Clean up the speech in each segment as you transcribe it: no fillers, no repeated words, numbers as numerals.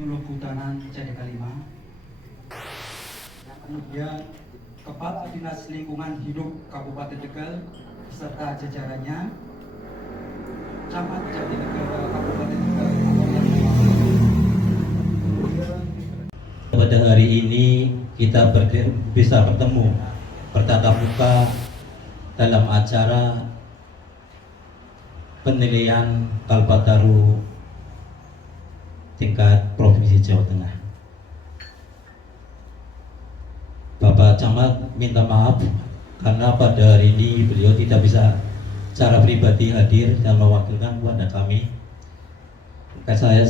Hutanan CDK 5. Kemudian Kepala Dinas Lingkungan Hidup Kabupaten Tegal beserta jajarannya, Camat Jatinegara Kabupaten Tegal. Pada hari ini kita bisa bertemu bertatap muka dalam acara penilaian Kalpataru tingkat Provinsi Jawa Tengah. Bapak Camat minta maaf karena pada hari ini beliau tidak bisa secara pribadi hadir dan mewakilkan kepada kami. Saya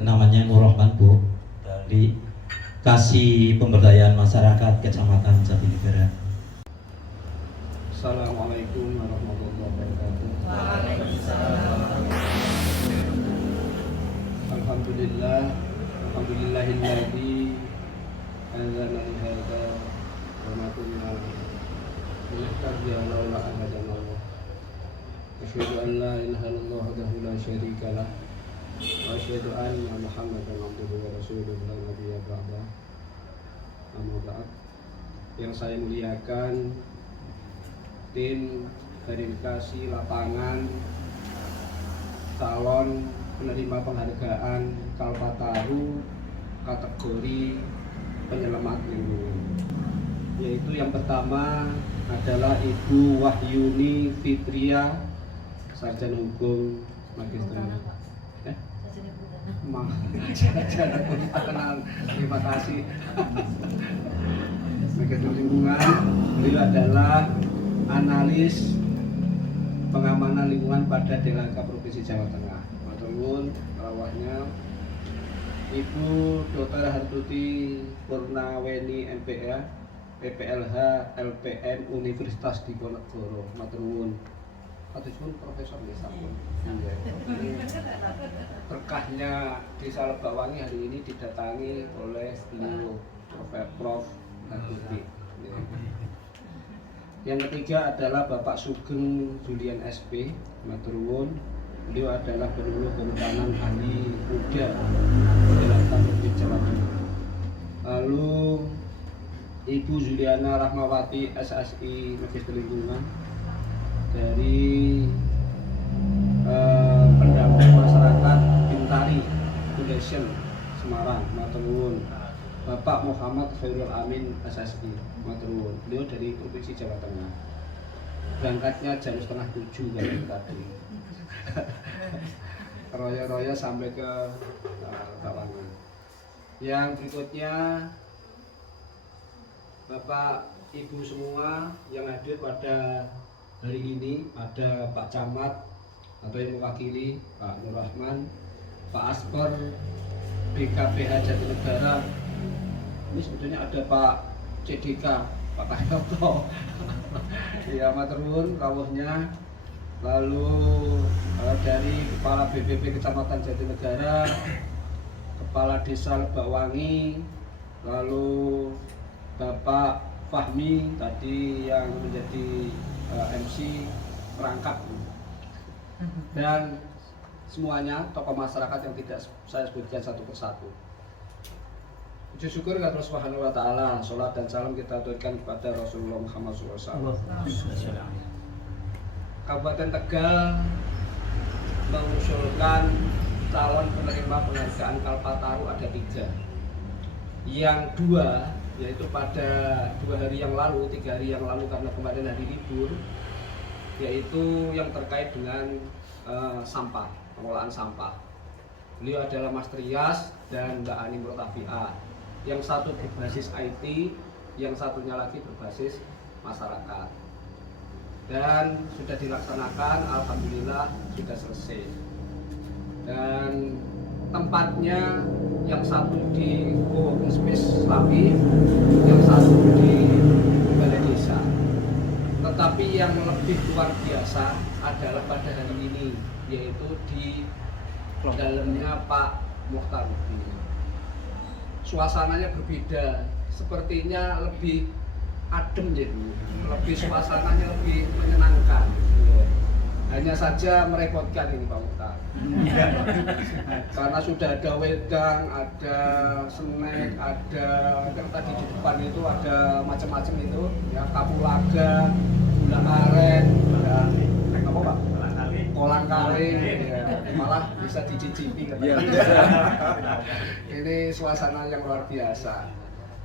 namanya Nur Rahman, Bu, dari Kasih Pemberdayaan Masyarakat Kecamatan Jatinegara. Assalamualaikum warahmatullahi wabarakatuh. Waalaikumsalam. Alhamdulillahilladzi anzalna hadza wa ma kunna linahtadiya laula an hadana Allah. Asyhadu an la ilaha illallah wahdahu la syarika lah wa asyhadu anna Muhammadan abduhu wa rasuluhu la nabiyya ba'da. Amma ba'd. Yang saya muliakan tim verifikasi lapangan calon penerima penghargaan Kalpataru kategori penyelamat lingkungan, yaitu yang pertama adalah Ibu Wahyuni Fitria, sarjana hukum magister. Sarjana hukum, terima kasih. Magister lingkungan, beliau adalah analis pengamanan lingkungan pada DLHK Provinsi Jawa Tengah. Maturnuwun rawahnya Ibu Dr. Hartuti Purnaweni MPA, PPLH LPN Universitas Diponegoro. Maturnuwun. Maturnuwun Profesor Desa. Berkahnya Desa Lebakwangi hari ini didatangi oleh beliau Prof. Hartuti. Yang ketiga adalah Bapak Sugeng Julian SP, maturnuwun. Beliau adalah penyuluh kehutanan ahli muda dalam Provinsi Jawa Tengah. Lalu Ibu Juliana Rahmawati SSI Magister Lingkungan dari pendamping masyarakat Bintari Foundation Semarang, maturnuwun. Bapak Muhammad Khairul Amin SSI, maturnuwun. Beliau dari Provinsi Jawa Tengah. Berangkatnya jam 6:30 tadi. Roya-roya sampai ke Tawangan. Yang berikutnya Bapak Ibu semua yang hadir pada hari ini, ada Pak Camat atau yang mewakili Pak Nur Rahman, Pak Asper BKPH Jatinegara. Ini sebetulnya ada Pak CDK, Pak Kayoto. Ya, maturnuwun rawuhnya. Lalu dari Kepala BPP Kecamatan Jatinegara, Kepala Desa Lebakwangi, lalu Bapak Fahmi tadi yang menjadi MC perangkap, dan semuanya tokoh masyarakat yang tidak saya sebutkan satu persatu. Puji syukur kepada Allah Subhanahu wa taala, salat dan salam kita aturkan kepada Rasulullah Muhammad SAW. Kabupaten Tegal mengusulkan calon penerima penghargaan Kalpataru ada 3. Yang 2 yaitu pada 3 hari yang lalu karena kemarin hari libur, yaitu yang terkait dengan sampah, pengelolaan sampah. Beliau adalah Mas Trias dan Mbak Ani Murtafiah. Yang satu berbasis IT, yang satunya lagi berbasis masyarakat. Dan sudah dilaksanakan, alhamdulillah sudah selesai. Dan tempatnya yang satu di co-working space Slawi, yang satu di balai desa. Tetapi yang lebih luar biasa adalah pada hari ini, yaitu di dalamnya Pak Mukhtar. Suasananya berbeda, sepertinya lebih adem, jadi lebih suasananya lebih menyenangkan. Hanya saja merepotkan ini Pak Mukhtar. Karena sudah ada wedang, ada snack, ada yang tadi di depan itu ada macam-macam itu, ya kapulaga, gula aren, ya, apa Pak? Kolang kaling, ya, malah bisa dicicipi katanya. Ini suasana yang luar biasa.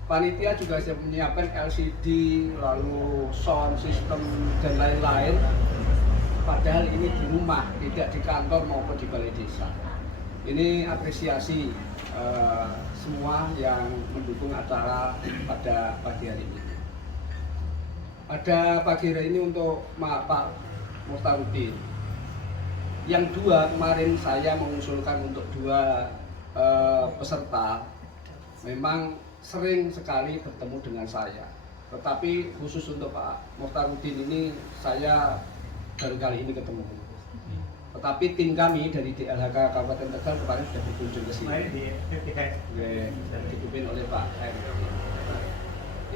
Panitia juga sudah menyiapkan LCD, lalu sound system dan lain-lain. Padahal ini di rumah, tidak di kantor maupun di balai desa. Ini apresiasi semua yang mendukung acara pada pagi hari ini. Pada pagi hari ini untuk Pak Mukhtaruddin. Yang dua kemarin saya mengusulkan untuk dua peserta memang sering sekali bertemu dengan saya. Tetapi khusus untuk Pak Mukhtaruddin ini saya baru kali ini ketemu. Tetapi tim kami dari DLHK Kabupaten Tegal kemarin sudah berkunjung ke sini. Dipimpin oleh Pak M.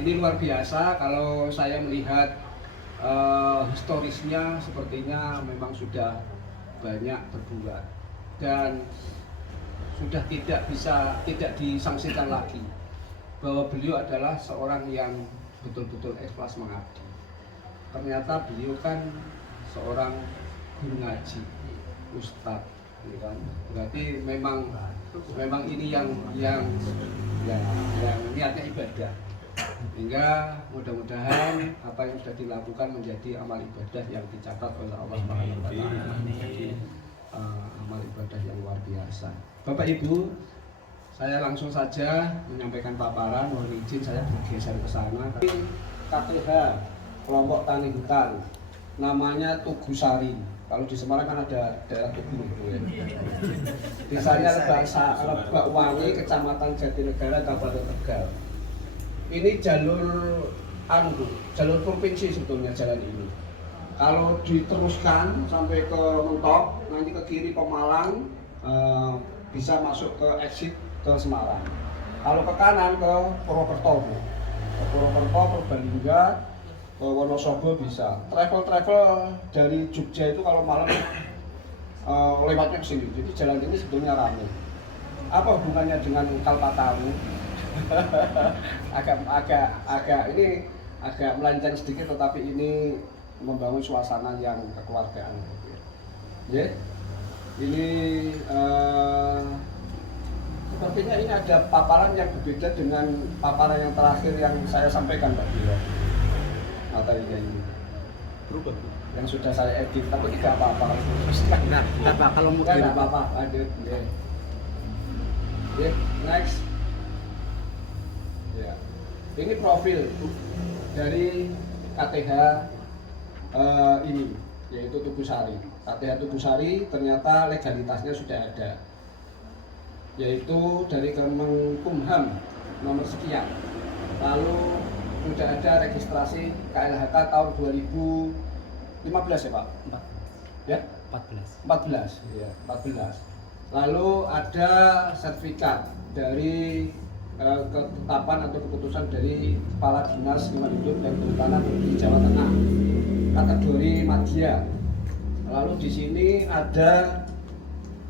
Ini luar biasa kalau saya melihat historisnya sepertinya memang sudah banyak berbuat dan sudah tidak disangsikan lagi bahwa beliau adalah seorang yang betul-betul ikhlas mengabdi. Ternyata beliau kan seorang guru ngaji, ustadz, gitu kan. Berarti memang ini yang niatnya ibadah. Hingga mudah-mudahan apa yang sudah dilakukan menjadi amal ibadah yang dicatat oleh Allah Subhanahu wa taala, menjadi amal ibadah yang luar biasa. Bapak Ibu, saya langsung saja menyampaikan paparan, mohon izin saya bergeser ke sana. KTH kelompok tani hutan namanya Tugusari. Kalau di Semarang kan ada daerah Tugu gitu ya. Desanya Lebakwangi, Kecamatan Jatinegara, Kabupaten Tegal. Ini jalur jalur provinsi sebetulnya jalan ini. Kalau diteruskan sampai ke Mentok, nanti ke kiri Pemalang, bisa masuk ke exit ke Semarang. Kalau ke kanan ke Purwokerto, Purbalingga, ke Wonosobo bisa. Travel dari Jogja itu kalau malam lewatnya ke sini. Jadi jalan ini sebetulnya ramai. Apa hubungannya dengan Kalpataru? agak melenceng sedikit, tetapi ini membangun suasana yang kekeluargaan. Ya, ini sepertinya ini ada paparan yang berbeda dengan paparan yang terakhir yang saya sampaikan Pak Biro. Materinya ini berubah yang sudah saya edit, tapi tidak apa-apa. Nah, kalau mau tidak apa-apa, edit. Ya, next. Ya. Ini profil dari KTH ini, yaitu Tugusari. KTH Tugusari ternyata legalitasnya sudah ada, yaitu dari Kemenkumham nomor sekian. Lalu sudah ada registrasi KLHK tahun 2015 ya Pak? Ya? 14. Ya, 14. Lalu ada sertifikat dari ketetapan atau keputusan dari Kepala Dinas Lingkungan Hidup dan Kehutanan di Jawa Tengah, kategori madya. Lalu di sini ada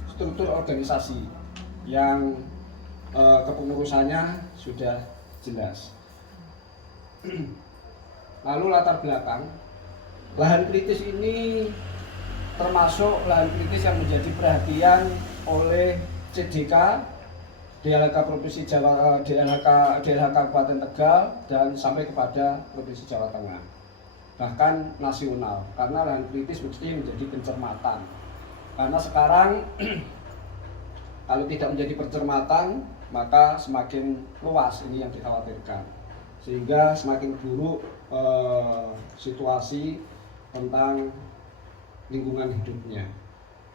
struktur organisasi yang kepengurusannya sudah jelas. Lalu latar belakang lahan kritis ini termasuk lahan kritis yang menjadi perhatian oleh CDK, DLHK Provinsi Jawa, DLHK Kabupaten Tegal, dan sampai kepada Provinsi Jawa Tengah, bahkan nasional, karena lahan kritis mesti menjadi pencermatan. Karena sekarang kalau tidak menjadi pencermatan, maka semakin luas ini yang dikhawatirkan, sehingga semakin buruk situasi tentang lingkungan hidupnya.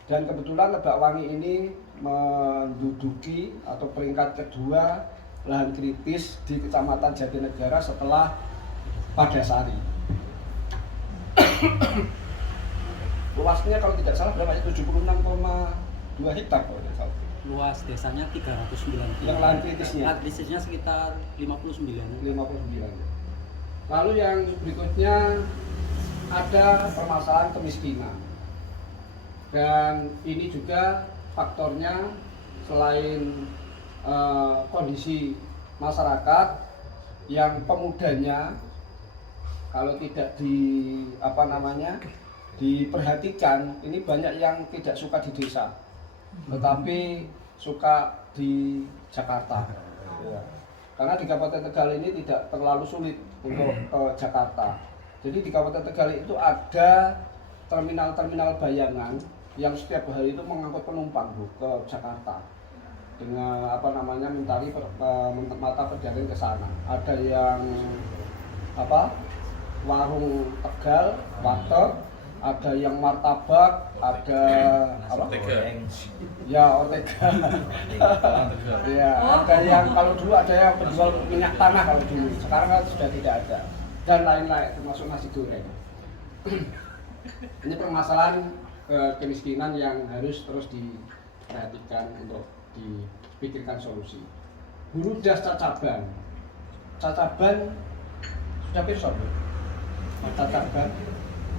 Dan kebetulan Lebakwangi ini menduduki atau peringkat kedua lahan kritis di Kecamatan Jatinegara setelah Padasari. Luasnya kalau tidak salah berapa? 76,2 hektar kalau tidak salah. Luas desanya 390. Yang lahan kritisnya? Lahan kritisnya sekitar 59. Lalu yang berikutnya ada permasalahan kemiskinan. Dan ini juga faktornya selain kondisi masyarakat yang pemudanya kalau tidak diperhatikan, ini banyak yang tidak suka di desa, tetapi suka di Jakarta. Ya. Karena di Kabupaten Tegal ini tidak terlalu sulit untuk ke Jakarta. Jadi di Kabupaten Tegal itu ada terminal-terminal bayangan yang setiap hari itu mengangkut penumpang ke Jakarta dengan mintari mata perjalanan ke sana. Ada yang warung Tegal, warteg, ada yang martabak, ada ya ortega. Ya, ada yang kalau dulu ada yang penjual minyak tanah kalau dulu, sekarang kan sudah tidak ada, dan lain-lain termasuk nasi goreng. Ini permasalahan kemiskinan yang harus terus diperhatikan untuk dipikirkan solusi. Hulu das Cacaban sudah pirsa, Cacaban,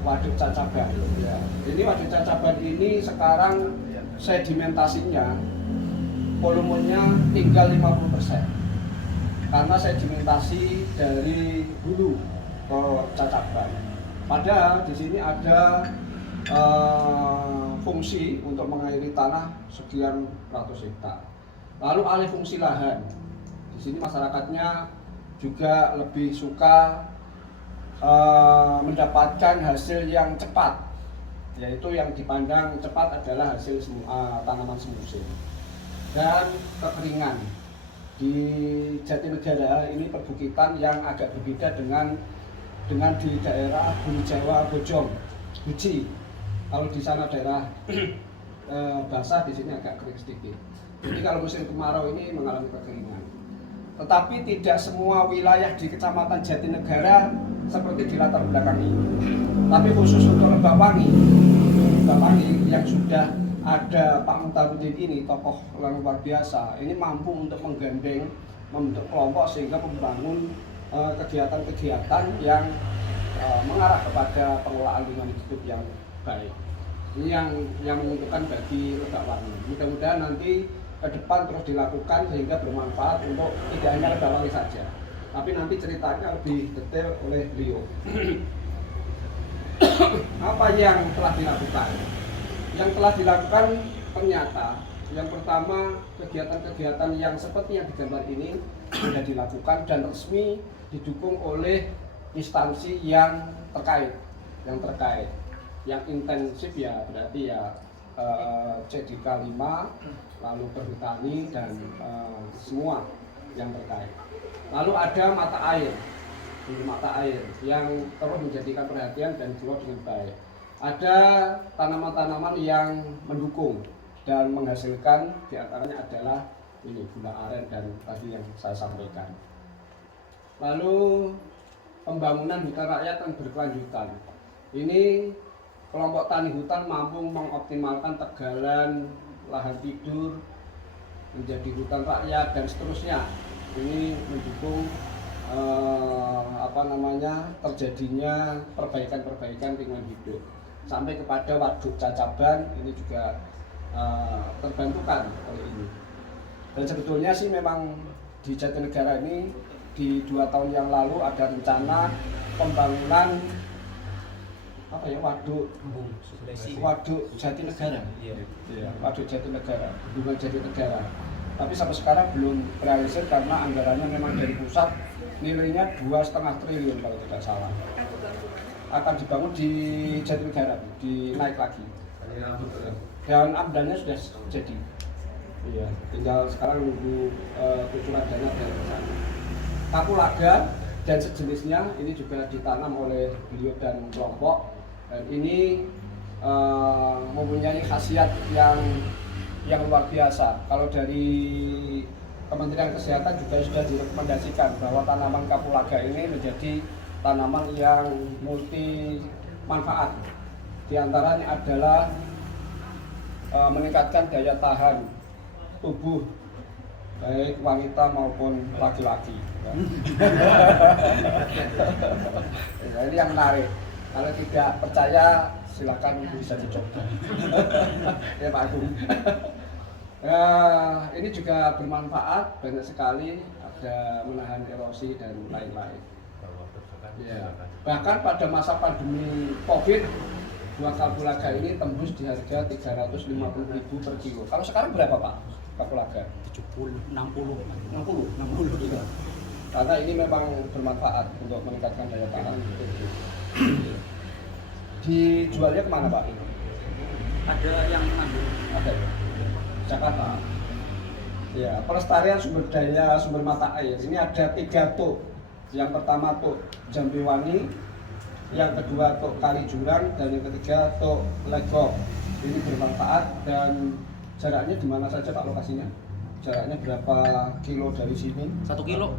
Waduk Cacaban. Ya. Ini Waduk Cacaban ini sekarang sedimentasinya volumenya tinggal 50%, karena sedimentasi dari hulu ke Cacaban. Padahal di sini ada fungsi untuk mengairi tanah sekian ratus hektar. Lalu alih fungsi lahan, di sini masyarakatnya juga lebih suka mendapatkan hasil yang cepat, yaitu yang dipandang cepat adalah hasil tanaman semusim dan kekeringan. Di Jatinegara ini perbukitan yang agak berbeda dengan di daerah Bumi Jawa, Bojong, Guci. Kalau di sana daerah basah, di sini agak kering sedikit. Jadi kalau musim kemarau ini mengalami kekeringan. Tetapi tidak semua wilayah di Kecamatan Jatinegara seperti di latar belakang ini. Tapi khusus untuk Lebakwangi yang sudah ada Pak Muhtarudin ini, tokoh yang luar biasa, ini mampu untuk menggandeng, membentuk kelompok sehingga membangun kegiatan-kegiatan yang mengarah kepada pengelolaan lingkungan hidup yang baik. Ini yang menguntungkan bagi Lebakwangi. Mudah-mudahan nanti ke depan terus dilakukan sehingga bermanfaat untuk tidak hanya Lebakwangi saja, tapi nanti ceritanya lebih detail oleh beliau. Apa yang telah dilakukan? Yang telah dilakukan ternyata yang pertama, kegiatan-kegiatan yang seperti yang digambar ini sudah dilakukan dan resmi didukung oleh instansi yang terkait, yang intensif ya berarti ya CDK 5, lalu Perhutani dan semua yang terkait. Lalu ada mata air yang terus menjadikan perhatian dan dikelola dengan baik. Ada tanaman-tanaman yang mendukung dan menghasilkan, diantaranya adalah ini gula aren dan tadi yang saya sampaikan. Lalu pembangunan hutan rakyat yang berkelanjutan. Ini kelompok tani hutan mampu mengoptimalkan tegalan lahan tidur menjadi hutan rakyat dan seterusnya. Ini mendukung terjadinya perbaikan lingkungan hidup sampai kepada Waduk Cacaban ini juga terbantukan oleh ini. Dan sebetulnya sih memang di Jatinegara ini di 2 tahun yang lalu ada rencana pembangunan Waduk Jatinegara. Ya, Waduk Jatinegara, bendungan Jatinegara. Tapi sampai sekarang belum berhasil karena anggarannya memang dari pusat, nilainya 2,5 triliun kalau tidak salah. Akan dibangun di Jatinegara, dinaik lagi. Dan amdannya sudah jadi. Iya, tinggal sekarang nunggu kucuran dana dari sana. Kapulaga dan sejenisnya ini juga ditanam oleh beliau dan kelompok. Dan ini mempunyai khasiat yang luar biasa. Kalau dari Kementerian Kesehatan juga sudah direkomendasikan bahwa tanaman kapulaga ini menjadi tanaman yang multi manfaat. Di antaranya adalah meningkatkan daya tahan tubuh baik wanita maupun laki-laki. Nah, ini yang menarik. Kalau tidak percaya silakan bisa dicoba. Ya Pak Agung. Ini juga bermanfaat, banyak sekali, ada menahan erosi dan lain-lain. Ya. Bahkan pada masa pandemi COVID, buah kapulaga ini tembus di harga 350.000 per kilo. Kalau sekarang berapa Pak kapulaga? 70, 60. 60 gitu. Karena ini memang bermanfaat untuk meningkatkan daya tahan. Dijualnya kemana Pak? Ada yang ngambil. Ada ya? Jakarta. Ya, pelestarian sumber daya sumber mata air. Ini ada 3 tuk. Yang pertama tuk Jambiwangi, yang kedua tuk Kali Jurang, dan yang ketiga tuk Legok. Ini bermanfaat dan jaraknya di mana saja Pak lokasinya? Jaraknya berapa kilo dari sini? 1 kilo.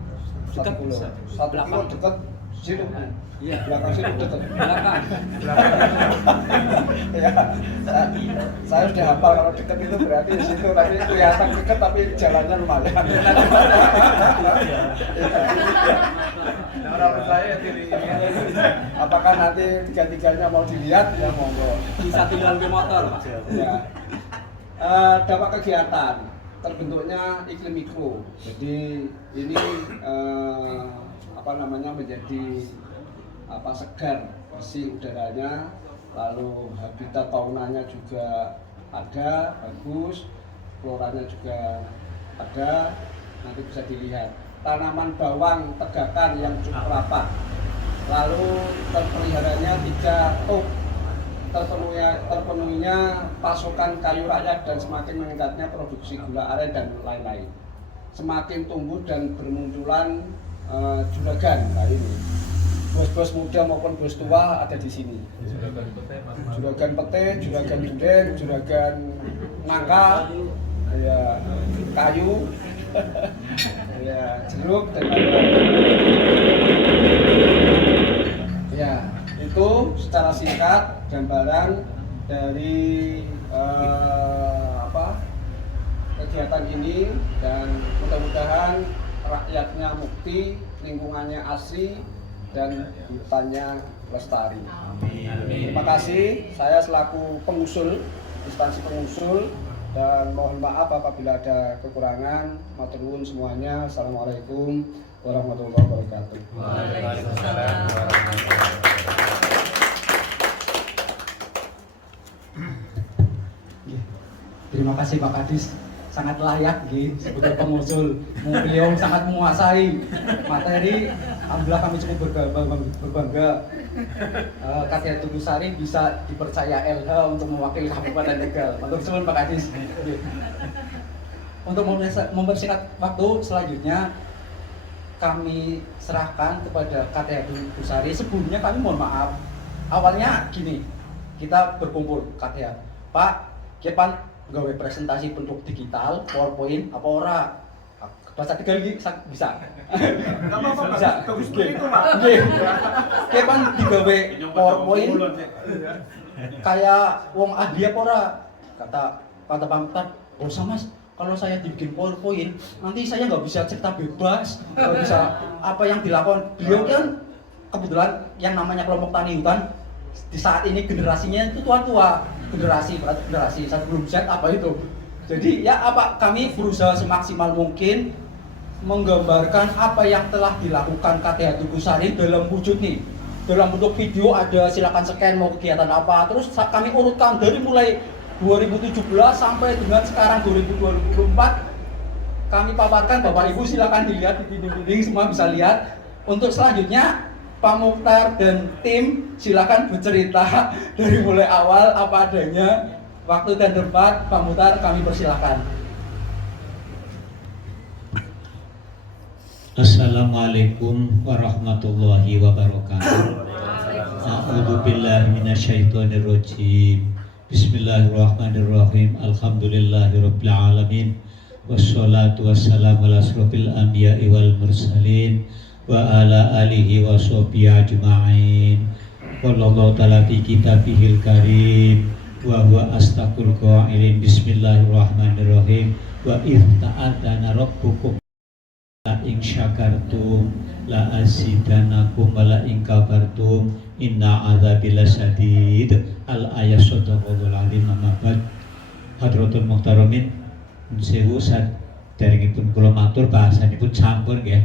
1 kilo. 1 kilo dekat situ. Iya. Belakang situ dekat. Belakang. Ya, saya sudah hafal kalau dekat itu berarti di situ tapi kelihatan dekat tapi jalannya lumayan. Orang saya apakah nanti tiga-tiganya mau dilihat ya monggo. Bisa tinggal di motor, Pak. Ya. Dampak kegiatan terbentuknya iklim mikro. Jadi ini menjadi segar, bersih udaranya, lalu habitat faunanya juga ada, bagus, floranya juga ada, nanti bisa dilihat. Tanaman bawang tegakan yang cukup rapat, lalu terpeliharanya 3 tuk, terpenuhinya pasokan kayu rakyat dan semakin meningkatnya produksi gula aren dan lain-lain. Semakin tumbuh dan bermunculan juragan, nah ini bos-bos muda maupun bos tua ada di sini. Juragan pete, juragan durian, juragan nangka, ya kayu, ya jeruk dan lain-lain. Ya itu secara singkat gambaran dari kegiatan ini, dan mudah-mudahan rakyatnya mukti, lingkungannya asri, dan hutannya lestari. Amin. Terima kasih. Saya selaku pengusul, instansi pengusul, dan mohon maaf apabila ada kekurangan. Matur nuwun semuanya. Assalamualaikum warahmatullahi wabarakatuh. Waalaikumsalam warahmatullahi wabarakatuh. Terima kasih Pak Kadis, sangat layak sebagai pengusul. Beliau sangat menguasai materi. Alhamdulillah kami cukup berbangga. KTH Tugusari bisa dipercaya LH untuk mewakili Kabupaten Tegal. Matur suwun Pak Kadis. Untuk mempersingkat waktu, selanjutnya kami serahkan kepada KTH Tugusari. Sebelumnya kami mohon maaf. Awalnya gini, kita berkumpul KTH. Pak, Kepan gawe presentasi bentuk digital, PowerPoint apa ora? Bahasa Tegal bisa. Bisa. Bagus itu, Pak. Nggih. Kepan digawe PowerPoint kayak wong ahli apa ora? Kata Pak Mukhtar, "Oh, Mas, kalau saya dibikin PowerPoint, nanti saya nggak bisa cerita bebas, nggak bisa apa yang dilakukan." Beliau kan kebetulan yang namanya kelompok tani hutan di saat ini generasinya itu tua-tua, generasi saya belum set apa itu. Jadi kami berusaha semaksimal mungkin menggambarkan apa yang telah dilakukan KTH Tugusari dalam wujud nih. Dalam bentuk video ada, silakan scan mau kegiatan apa. Terus kami urutkan dari mulai 2017 sampai dengan sekarang 2024. Kami paparkan, Bapak Ibu silakan dilihat di dinding-dinding, semua bisa lihat. Untuk selanjutnya Pak Mukhtar dan tim silakan bercerita dari mulai awal apa adanya. Waktu dan tempat, Pak Mukhtar kami persilakan. Assalamualaikum warahmatullahi wabarakatuh. A'udzu billahi minasyaitonir rajim. Bismillahirrahmanirrahim. Alhamdulillahirabbil alamin. Wassalatu wassalamu ala asrofil anbiya'i wal mursalin wa ala alihi wa sahbihi ajma'in. Wallahu ta'ala fi kitabihil karim wa huwa astaqul qailin. Bismillahirrahmanirrahim. Wa idh ta'adzana rabbukum la in syakartum la azidannakum wa la in kafartum Inna adzabil syadid. Al ayat sadaqallahul azim. Mabad hadratul muhtaramin sewu saderengipun kula matur bahasanipun campur nggih.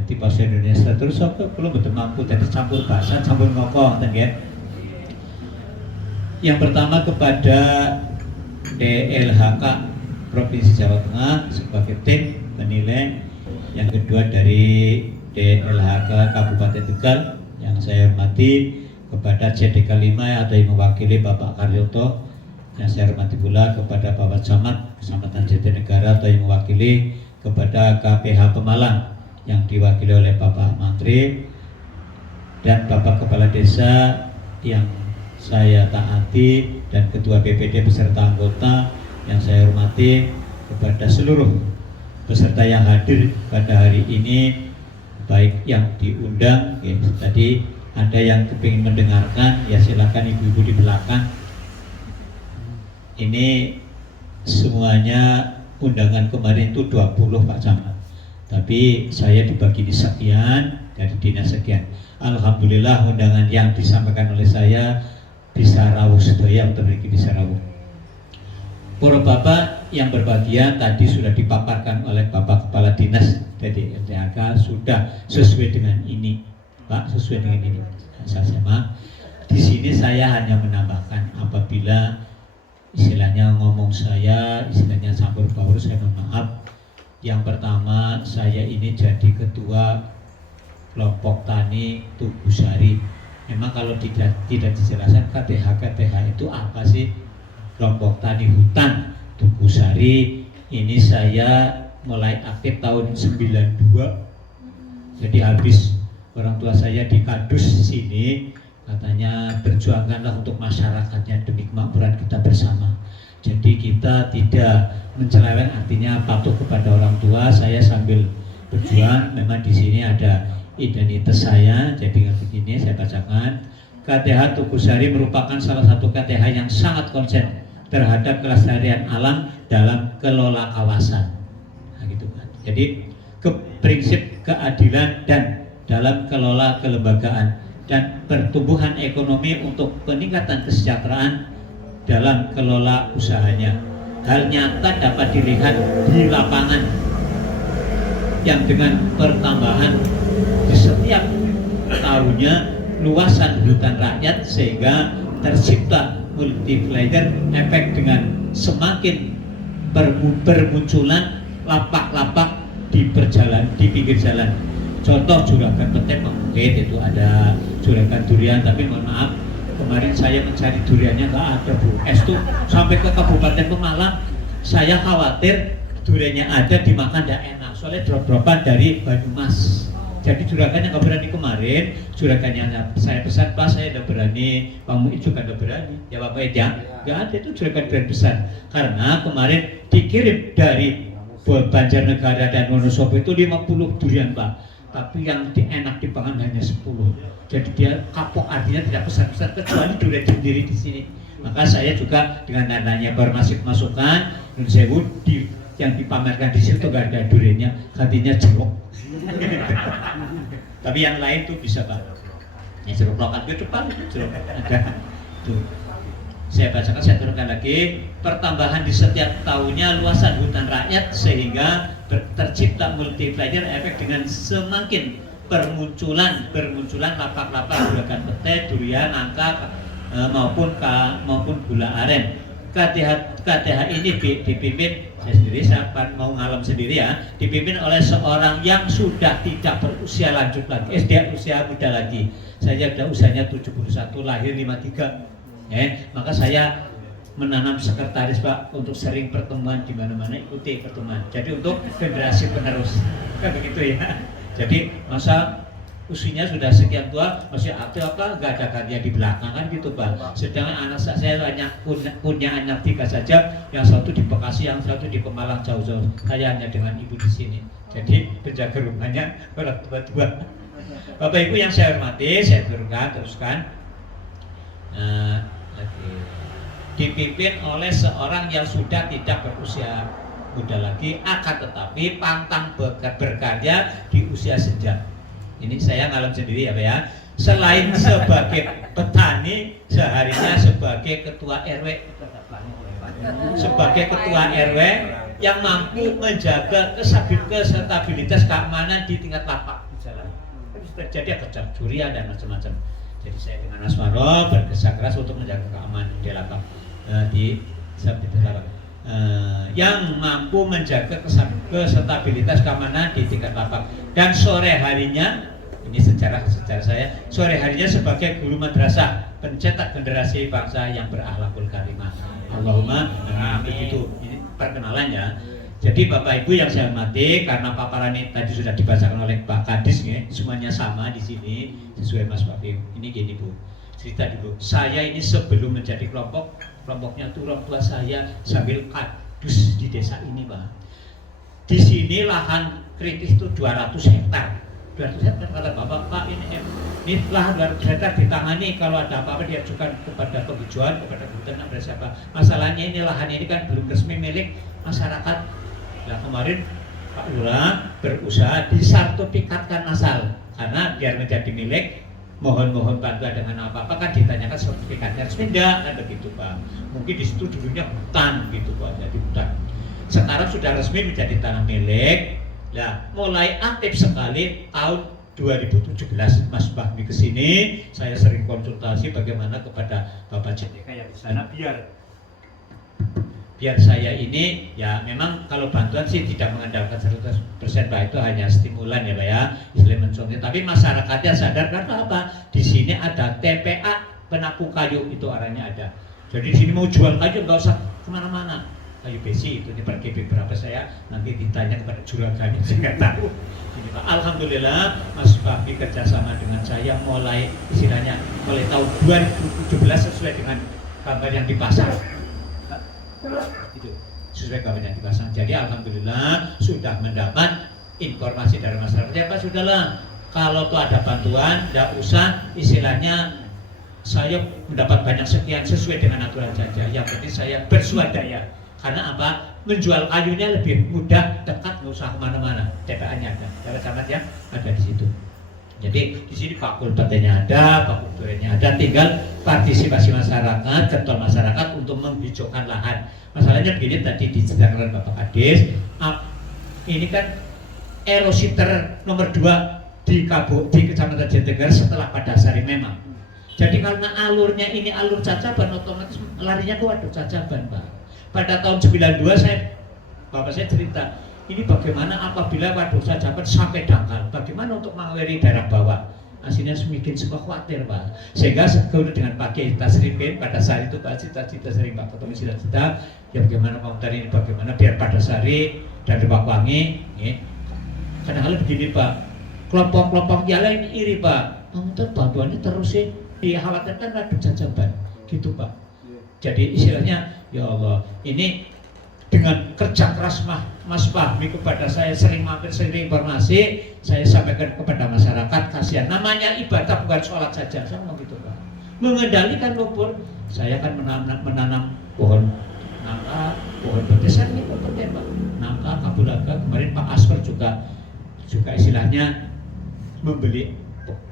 Dadi bahasa Indonesia terus apa kula mboten mampu dadi campur bahasa, campur ngoko ngoten nggih. Yang pertama kepada DLHK Provinsi Jawa Tengah sebagai tim penilai, yang kedua dari DLHK Kabupaten Tegal yang saya hormati, kepada CDK 5 atau yang mewakili Bapak Karyoto, yang saya hormati pula kepada Bapak Camat Kecamatan Jatinegara atau yang mewakili, kepada KPH Pemalang yang diwakili oleh Bapak Mantri dan Bapak Kepala Desa yang saya taati, dan Ketua BPD beserta anggota yang saya hormati, kepada seluruh peserta yang hadir pada hari ini, baik yang diundang, ya, tadi ada yang kepingin mendengarkan, ya silakan ibu-ibu di belakang. Ini semuanya undangan kemarin itu 20 Pak Camat, tapi saya dibagi di sekian dari dinas sekian. Alhamdulillah undangan yang disampaikan oleh saya bisa rawuh sedaya untuk memiliki bisa rawuh. Para bapak yang berbahagia, tadi sudah dipaparkan oleh Bapak Kepala Dinas dari LTHK, sudah sesuai dengan ini Pak, sesuai dengan ini. Saya sama di sini saya hanya menambahkan, apabila istilahnya ngomong saya istilahnya campur baur, saya mohon maaf. Yang pertama, saya ini jadi ketua kelompok tani Tugusari. Memang kalau tidak dijelaskan KTH itu apa sih? Kelompok tani hutan Tugusari ini saya mulai aktif tahun 92. Jadi habis orang tua saya di Kadus sini, katanya berjuangkanlah untuk masyarakatnya demi kemakmuran kita bersama. Jadi kita tidak menceleweng, artinya patuh kepada orang tua. Saya sambil berjuang, memang di sini ada identitas saya. Jadi begini saya bacakan. KTH Tugusari merupakan salah satu KTH yang sangat konsen terhadap kelestarian alam dalam kelola kawasan. Nah, gitu kan. Jadi prinsip keadilan dan dalam kelola kelembagaan dan pertumbuhan ekonomi untuk peningkatan kesejahteraan dalam kelola usahanya. Hal nyata dapat dilihat di lapangan yang dengan pertambahan di setiap tahunnya luasan hutan rakyat, sehingga tercipta multiplier efek dengan semakin bermunculan lapak-lapak di pinggir jalan. Contoh Juragan Petek Mungkin itu ada Juragan Durian, tapi mohon maaf kemarin saya mencari duriannya nggak ada Bu. Tuh sampai ke Kabupaten Pemalang, saya khawatir duriannya ada dimakan tidak enak, soalnya drop-dropan dari Banyumas. Jadi juragannya nggak berani kemarin, juragannya saya pesan, Pak saya udah berani, Pak Mu'i juga udah berani, ya Pak Eja, nggak ada itu juragan brand besar, karena kemarin dikirim dari Banjarnegara dan Wonosobo itu 50 durian Pak, tapi yang enak dipangan hanya 10. Jadi dia kapok, artinya tidak besar-besar kecuali durian sendiri di sini. Maka saya juga dengan adanya masukan dan sewu yang dipamerkan di situ nggak ada duriannya, gantinya jeruk. Tapi yang lain tuh bisa Pak. Ya jeruk lokat ke depan itu jeruk ada. Tuh. Saya bacakan, saya turunkan lagi. Pertambahan di setiap tahunnya luasan hutan rakyat sehingga tercipta multiplier efek dengan semakin bermunculan lapak-lapak juragan petai, durian, nangka maupun gula aren. KTH ini dipimpin, saya sendiri saya mau ngalam sendiri ya, dipimpin oleh seorang yang sudah tidak berusia lanjut lagi, dia usia muda lagi. Saya sudah usianya 71, lahir 53. Maka saya menanam sekretaris Pak untuk sering pertemuan di mana-mana, ikuti pertemuan. Jadi untuk generasi penerus, kan begitu ya. Jadi masa usianya sudah sekian tua masih aktif apa, nggak ada karya di belakang kan gitu Pak. Sedangkan anak saya hanya punya anak 3 saja, yang satu di Bekasi, yang satu di Pemalang jauh-jauh. Saya hanya dengan ibu di sini. Jadi penjaga rumahnya orang tua-tua. Bapak Ibu yang saya hormati, saya teruskan. Dipimpin oleh seorang yang sudah tidak berusia muda lagi, akan tetapi pantang berkarya di usia senja. Ini saya ngalam sendiri ya Pak ya. Selain sebagai petani, seharinya sebagai ketua RW, sebagai ketua RW yang mampu menjaga stabilitas keamanan di tingkat lapak jalan. Terjadi kecurian dan macam-macam. Jadi saya dengan Mas Maro bergerak keras untuk menjaga keamanan di lapak di stabilitas lapak. Yang mampu menjaga stabilitas keamanan di tingkat lapak. Dan sore harinya, ini sejarah saya, sore harinya sebagai guru madrasah, pencetak generasi bangsa yang berakhlakul karimah. Allahumma begitu. Ini perkenalannya. Jadi Bapak Ibu yang saya hormati, karena paparan ini tadi sudah dibacakan oleh Pak Kadis, ya, semuanya sama di sini sesuai Mas Wahyu. Ini gini Bu, cerita dulu. Saya ini sebelum menjadi kelompoknya itu orang tua saya sambil kadus di desa ini Pak. Di sini lahan kritis itu 200 hektar. 200 hektar kata Bapak, Pak ini lahan 200 hektar ditangani, kalau ada apa-apa diajukan kepada penghijauan, kepada hutan, kepada siapa. Masalahnya ini lahan ini kan belum resmi milik masyarakat. Nah kemarin Pak Lurah berusaha disertifikatkan asal, karena biar menjadi milik, mohon bantuan dengan apa-apa kan ditanyakan sertifikatnya resmi enggak, kan begitu Pak. Mungkin di situ dulunya hutan gitu Pak, jadi hutan. Sekarang sudah resmi menjadi tanah milik. Nah, mulai aktif sekali tahun 2017 Mas Bahmi kesini, saya sering konsultasi bagaimana kepada Bapak JTK yang di sana biar saya ini ya memang kalau bantuan sih tidak mengandalkan 100% Pak, itu hanya stimulan ya Pak ya, istilah mencontohnya. Tapi masyarakatnya sadar karena apa? Di sini ada TPA penapu kayu, itu arahnya ada. Jadi di sini mau jual kayu nggak usah kemana-mana. Kayu besi itu ini per kubik berapa, saya nanti ditanya kepada juragannya, saya nggak tahu. Ini Pak, alhamdulillah Mas Bahmi kerjasama dengan saya mulai istilahnya mulai tahun 2017 sesuai dengan gambar yang dipasang. Itu sesuai gambar yang dipasang. Jadi alhamdulillah sudah mendapat informasi dari masyarakat. Ya Pak, sudahlah, kalau tuh ada bantuan tidak usah istilahnya saya mendapat banyak sekian, sesuai dengan aturan saja. Yang penting saya berswadaya. Karena apa? Menjual kayunya lebih mudah, dekat, nggak usah kemana-mana. TPA-nya ada, camat ya ada di situ. Jadi di sini fakultatnya ada, fakulturnya ada, tinggal partisipasi masyarakat, ketua masyarakat untuk menghijaukan lahan. Masalahnya begini, tadi diceritakan Bapak Kadis, ini kan erosi nomor 2 di Kecamatan Jatinegar setelah Padasari memang. Jadi karena alurnya ini alur Cacaban, otomatis larinya ke waduk Cacaban Pak. Pada tahun 92 Bapak saya cerita, ini bagaimana apabila waduk Cacaban sampai dangkal, bagaimana untuk mengairi daerah bawah. Aslinya semakin semua khawatir Pak, sehingga sekolah dengan Pak Kiai Tasripin pada saat itu Pak cita-cita sering Pak ketemu cita-cita ya bagaimana komentar ini, bagaimana biar Padasari dan Lewakwangi ya. Kadang-kadang begini Pak, kelompok-kelompok yang lain iri Pak, untuk bantuannya terusin dikhawatirkan waduk Cacaban gitu Pak. Jadi istilahnya ya Allah, ini dengan kerja keras Mas Bahmi kepada saya, sering mampir, sering informasi, saya sampaikan kepada masyarakat, kasihan namanya ibadah bukan sholat saja, saya mau gitu Pak. Mengendalikan lumpur, saya akan menanam pohon nangka, pohon berdesa, ini kompeten Pak. Nangka, kabulaga, kemarin Pak Asper juga istilahnya membeli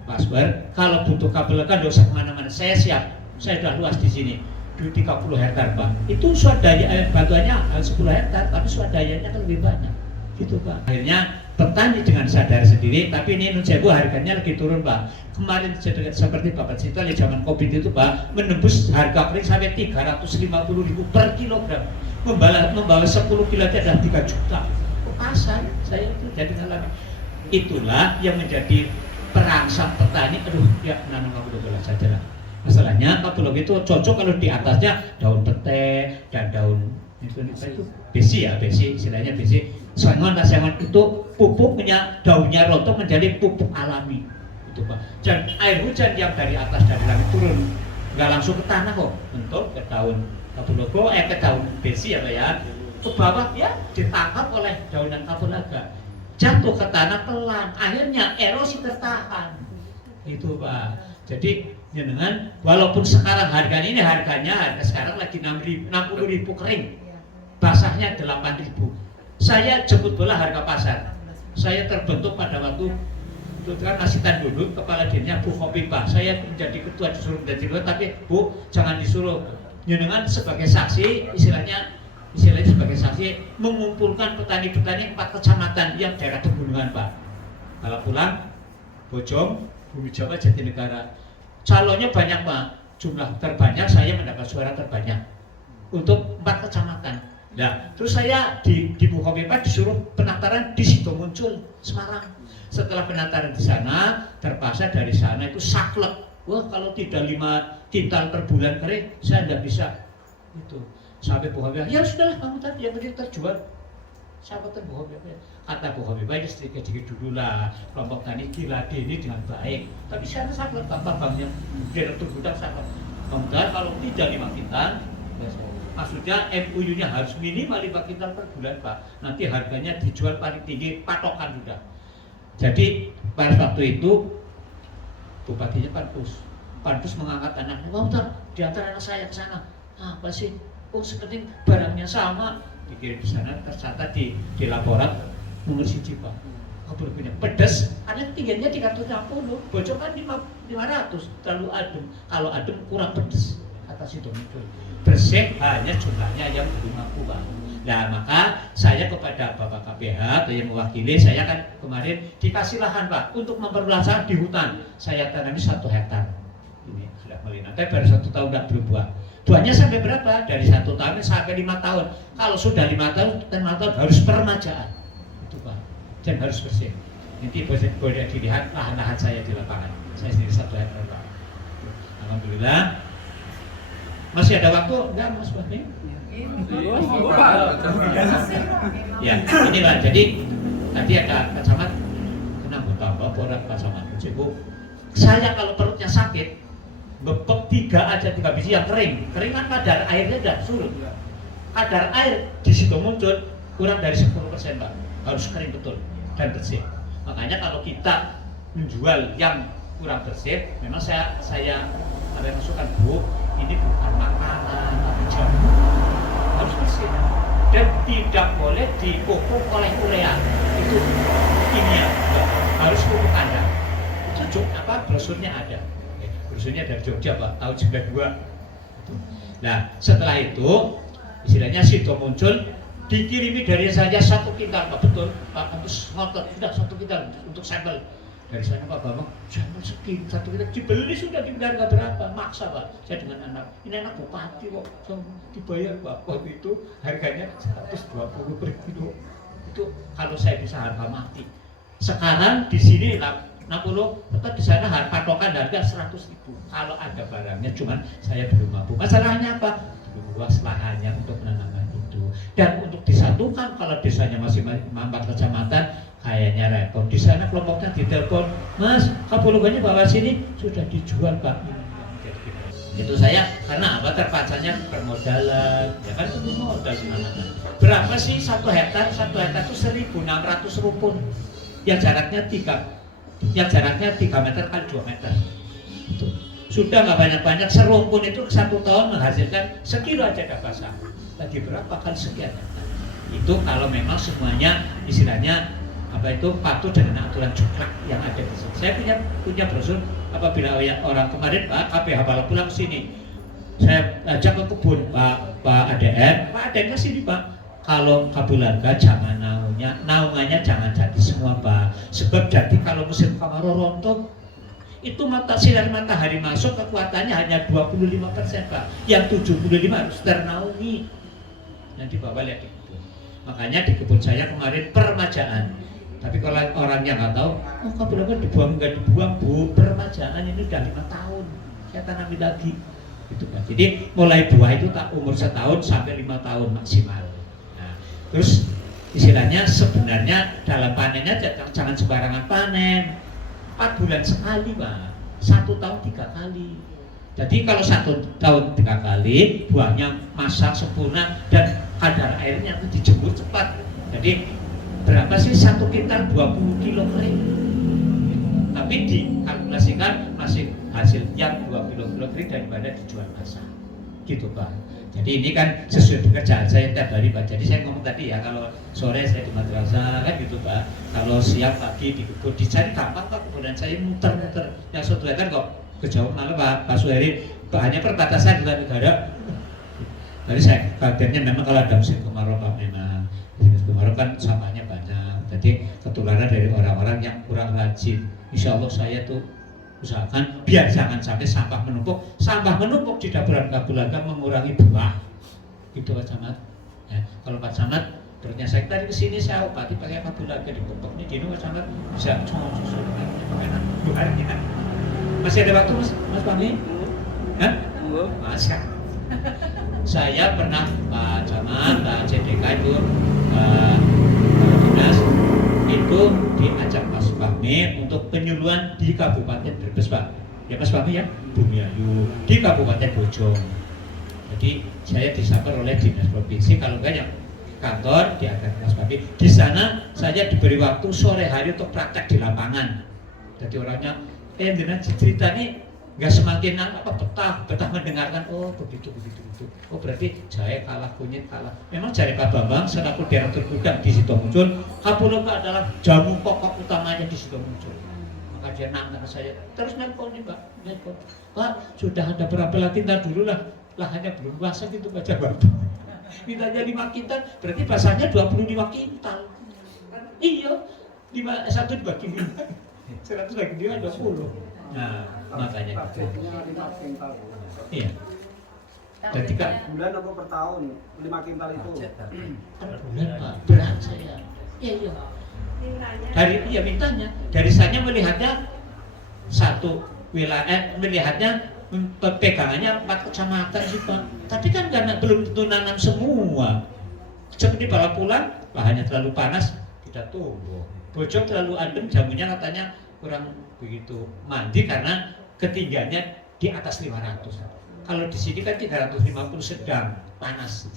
Pak Asper, kalau butuh kabulaga nggak usah kemana-mana, saya siap, saya sudah luas di sini. 30 hektar Pak, itu swadaya bantuannya 10 hektar, tapi swadayanya kan lebih banyak gitu Pak. Akhirnya petani dengan sadar sendiri, tapi ini Nusewu harganya lagi turun Pak. Kemarin seperti Bapak cerita di zaman Covid itu Pak, menembus harga kering sampai 350.000 per kilogram. Membawa 10 kilo aja adalah 3 juta. Kasar, saya itu jadi ngalamin. Itulah yang menjadi perangsang petani. Aduh, ya nanam kabulok saja lah. Masalahnya kabulok itu cocok kalau di atasnya daun pete dan daun itu besi ya, besi istilahnya besi. Sangon itu pupuknya, daunnya rontok menjadi pupuk alami itu Pak. Dan air hujan yang dari atas dari langit turun nggak langsung ke tanah kok, bentuk ke daun kabulok, ke daun besi ya Pak ya, ke bawah ya ditangkap oleh daunan kabulaga, jatuh ke tanah pelan, akhirnya erosi tertahan itu Pak. Jadi dengan walaupun sekarang harganya sekarang lagi 60.000 kering, basahnya 8.000. Saya jemput bola harga pasar. Saya terbentuk pada waktu itu kan asitan dulu kepala dinya Bu Khofifah, saya menjadi ketua disuruh menjadi ketua, tapi Bu jangan disuruh, jenengan sebagai saksi istilahnya sebagai saksi mengumpulkan petani-petani 4 kecamatan yang daerah pegunungan Pak. Kalau pulang Bojong, Bumi Jawa, Jatinegara, calonnya banyak Pak, jumlah terbanyak, saya mendapat suara terbanyak untuk 4 kecamatan. Nah, terus saya di Bu Khofifah disuruh pendaftaran di Sidomuncul, Semarang. Setelah pendaftaran di sana, terpaksa dari sana itu saklek. Wah, kalau tidak 5 kintal per bulan kering, saya tidak bisa. Itu sampai Bu Khofifah, ya sudahlah kamu tadi yang penting terjual. Siapa Bu Khofifah? Kata Bu Khofifah, ya sedikit-sedikit dulu lah. Kelompok tani Kilade ini dengan baik. Tapi saya saklek, banknya direktur gudang saklek. Kemudian kalau tidak 5 kintal, maksudnya MUU-nya harus minimal 5 kintal per bulan Pak. Nanti harganya dijual paling tinggi, patokan sudah. Jadi pada waktu itu bupatinya Pantus mengangkat anaknya, mau diantar anak saya ke sana. Apa sih? Oh seperti barangnya sama, dikirim di sana tercatat di laporan nomor 1 Pak. Punya pedas, ada tingginya 360, bocor kan 500, terlalu adem. Kalau adem kurang pedas, kata Sidomuncul. Bersih hanya jumlahnya yang belum mampu Pak. Nah maka saya kepada Bapak KPH atau yang mewakili, saya kan kemarin dikasih lahan Pak untuk memperluas lahan di hutan. Saya tanami 1 hektar. Ini sudah mulai nanti baru 1 tahun tidak berbuah. Buahnya sampai berapa? Dari 1 tahun sampai 5 tahun. Kalau sudah 5 tahun, 5 tahun harus permajaan. Itu Pak. Dan harus bersih. Nanti boleh dilihat lahan-lahan saya di lapangan. Saya sendiri 1 hektar Pak. Alhamdulillah. Masih ada waktu? Enggak Mas Bahmi? Ya, inilah. Jadi tadi ada Camat kenapa tambah orang Camat Cibu. Saya kalau perutnya sakit, bebek 3 aja 3 biji yang kering kan kadar airnya udah surut. Kadar air di situ muncul kurang dari 10% Pak. Harus kering betul dan bersih. Makanya kalau kita menjual yang kurang bersih, memang saya ada masukan Bu, ini bukan makanan tapi jamu, harus bersih dan tidak boleh dipupuk oleh urea, itu kimia, harus pupuk kandang. Itu brosurnya ada, brosurnya dari Jogja Pak, tahun 92. Nah setelah itu istilahnya Sidomuncul dikirimi dari saya 1 kintal Pak, betul Pak, terus ngotot sudah 1 kintal untuk sampel. Dari sana Pak Bambang, jangan sekian 1 kintal dibeli sudah dibilang nggak berapa, maksa Pak. Saya dengan anak, ini anak bupati kok, dibayar Pak. Waktu itu harganya 120 per kilo. Itu kalau saya bisa harga mati. Sekarang di sini 60, tetap di sana patokan harga 100.000. Kalau ada barangnya, cuman saya belum mampu. Masalahnya apa? Belum luas lahannya untuk menanamkan itu. Dan untuk disatukan, kalau desanya masih 4 kecamatan, kayaknya repot. Di sana kelompoknya ditelepon, Mas, kapulugannya bawa sini, sudah dijual Pak. Itu saya karena apa? Terpaksanya permodalan, ya kan itu modal gimana? Berapa sih 1 hektar? 1 hektar itu 1.600 rumpun. Yang jaraknya 3 meter kali 2 meter. Itu. Sudah nggak banyak-banyak, serumpun itu 1 tahun menghasilkan sekilo aja nggak basah. Lagi berapa kali sekian? Itu kalau memang semuanya istilahnya patuh dengan aturan juklak yang ada di sini. Saya punya brosur, apabila orang kemarin Pak KPH kalau pulang sini, saya ajak ke kebun Pak ADM ke sini Pak. Kalau kabulaga jangan naungannya jangan jadi semua Pak. Sebab jadi kalau musim kemarau rontok, itu sinar matahari masuk kekuatannya hanya 25% Pak. Yang 75 harus ternaungi. Nanti Bapak lihat di kebun. Makanya di kebun saya kemarin permajaan. Tapi kalau orang yang nggak tahu, oh kabulaga dibuang nggak dibuang Bu, permajaan ini udah 5 tahun. Saya tanami lagi. Gitu kan. Jadi mulai buah itu tak umur 1 tahun sampai 5 tahun maksimal. Nah, terus istilahnya sebenarnya dalam panennya jangan sembarangan panen. 4 bulan sekali Pak, 1 tahun 3 kali. Jadi kalau 1 tahun 3 kali buahnya masak sempurna dan kadar airnya itu dijemur cepat. Jadi berapa sih 1 kintal 20 kilo kering? Tapi dikalkulasikan masih hasil yang 20 kilo kering daripada dijual basah. Gitu Pak. Jadi ini kan sesuai pekerjaan saya tiap hari Pak. Jadi saya ngomong tadi ya, kalau sore saya di madrasah kan gitu Pak. Kalau siang pagi di kebun dicari gampang Pak. Kemudian saya muter-muter. Yang suatu kan kok kejauhan malah Pak Suheri. Hanya perbatasan dengan negara. Jadi saya kagetnya memang kalau ada musim kemarau Pak, memang musim kemarau kan sampahnya banyak. Jadi ketularan dari orang-orang yang kurang rajin. Insya Allah saya tuh usahakan biar jangan sampai sampah menumpuk di dapur Kabulaga mengurangi buah. Gitu Pak Camat. Ya, kalau Pak Camat perutnya sakit tadi kesini saya obati pakai Kabulaga di pupuk ini gini Pak Camat bisa susu enak. Masih ada waktu Mas Fahmi? Hah? Mas kan? Saya pernah Pak Camat, Pak CDK itu dinas itu diajak Mas Fahmi untuk penyuluhan di Kabupaten Brebes Pak. Ya Mas Fahmi ya, Bumiayu di Kabupaten Bojong. Jadi saya disaper oleh dinas provinsi, kalau enggak yang kantor diajak Mas Fahmi. Di sana saya diberi waktu sore hari untuk praktek di lapangan. Jadi orangnya dengan cerita nih nggak semakin betah mendengarkan, oh begitu. Oh berarti jahe kalah, kunyit kalah. Memang jari Pak Bambang selaku direktur gudang di Sidomuncul, Kapulaga adalah jamu pokok utamanya di Sidomuncul. Maka dia nantang saya, terus nelpon nih Pak, sudah ada berapa lagi, ntar dulu lah, lahannya belum basah gitu baca Bapak. Mintanya 5 kintal, berarti basahnya 25 kintal. Iya, 1 dibagi 5, 100 lagi dia 20. Nah, makanya iya. Jadi kan bulan apa per tahun 5 kintal itu? Per bulan Pak, berat saya. Iya. Mintanya. Dari saya melihatnya satu wilayah, melihatnya pegangannya 4 kecamatan sih Pak. Tapi kan karena belum tentu nanam semua. Seperti Bala Pulang, lahannya terlalu panas, tidak tumbuh. Bojong terlalu adem, jamunya katanya kurang begitu mandi karena ketinggiannya di atas 500. Kalau di sini kan 350 sedang panas.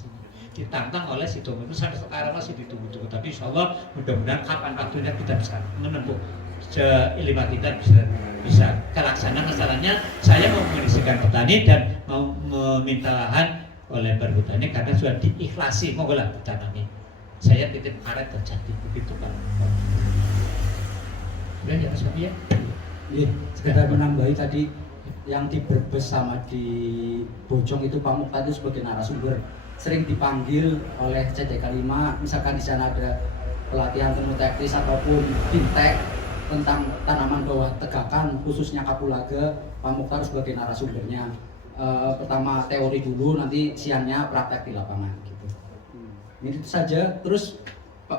Ditantang oleh Sidomuncul sampai sekarang masih ditunggu-tunggu. Tapi insya Allah mudah-mudahan kapan waktunya kita bisa menempuh 5 kita bisa terlaksana. Masalahnya saya mau mengisikan petani dan mau meminta lahan oleh perhutani karena sudah diikhlasi mau lah ditanami. Saya titip karet terjadi begitu Pak. Udah ya Mas Fahmi ya? Iya, sekedar menambahi tadi yang di Brebes sama di Bojong itu Pak Mukhtar itu sebagai narasumber sering dipanggil oleh CDK 5, misalkan di sana ada pelatihan temu teknis ataupun fintech tentang tanaman bawah tegakan khususnya Kapulaga, Pak Mukhtar sebagai narasumbernya. Pertama teori dulu, nanti siangnya praktek di lapangan gitu. Ini itu saja. Terus